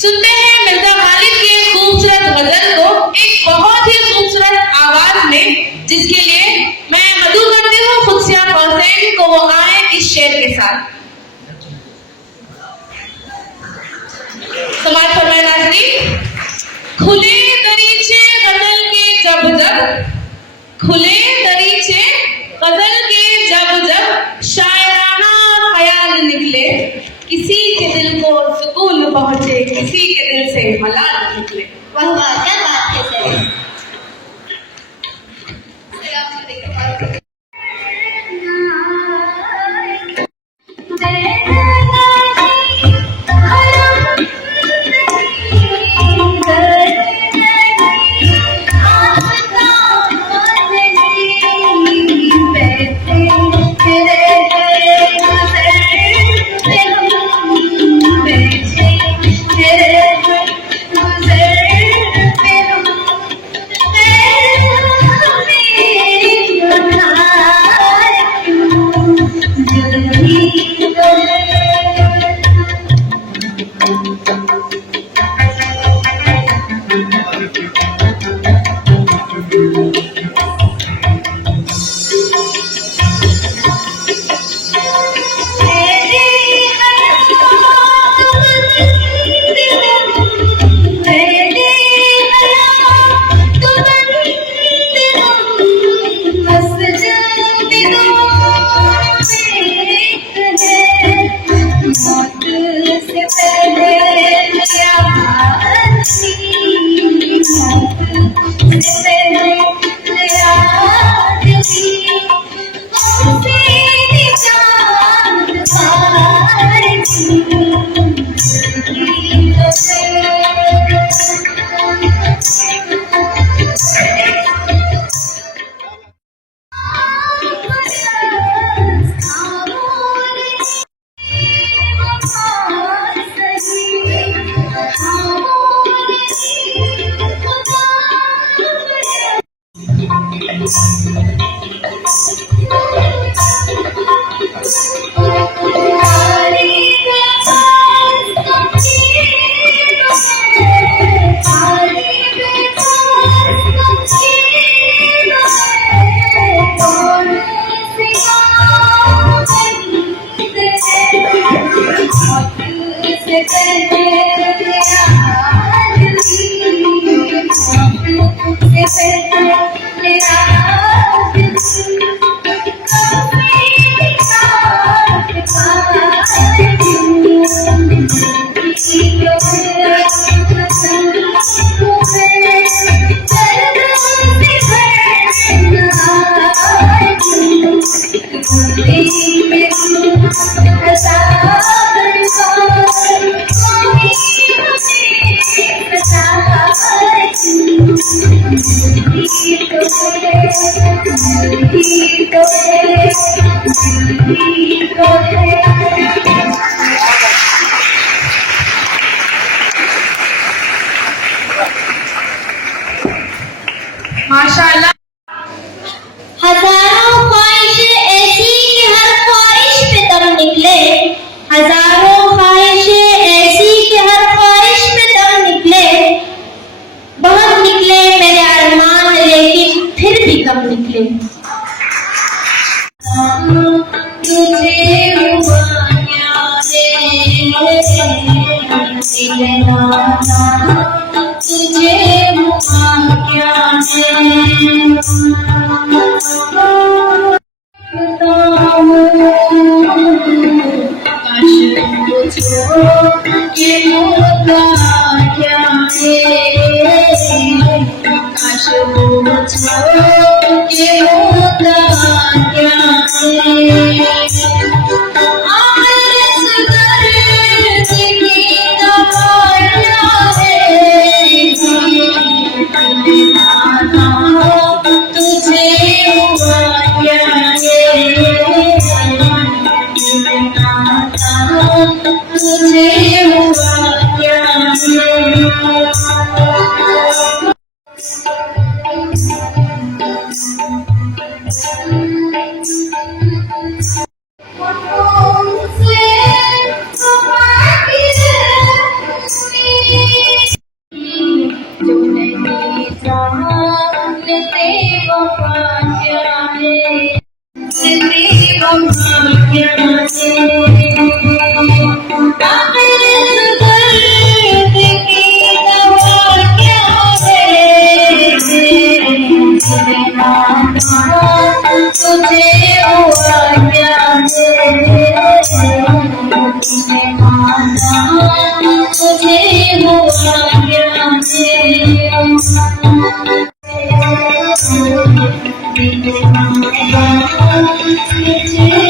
सुनते हैं मिर्जा गालिब की खूबसूरत गजल को एक बहुत ही खूबसूरत आवाज में, जिसके लिए मैं मदू करती हूँ खुदसिया कौसैन को वो आए इस शेर के साथ। समाज फरमाए नाज़रीन। खुले दरीचे गजल के जब जब, खुले दरीचे गजल के जब जब, शायराना ख्याल निकले, किसी के दिल को सुकून पहुंचे, किसी के दिल से मलाल निकले। वाह वाह, क्या बात है सर। माशाल्लाह। हजारों ख्वाहिशें ऐसी कि हर ख्वाहिश पे दम निकले, हजारों ख्वाहिशें ऐसी कि हर ख्वाहिश पे दम निकले, बहुत निकले मेरे अरमान लेकिन फिर भी कम निकले। तुझे हुआ क्या तुझे हुआ क्या तुझे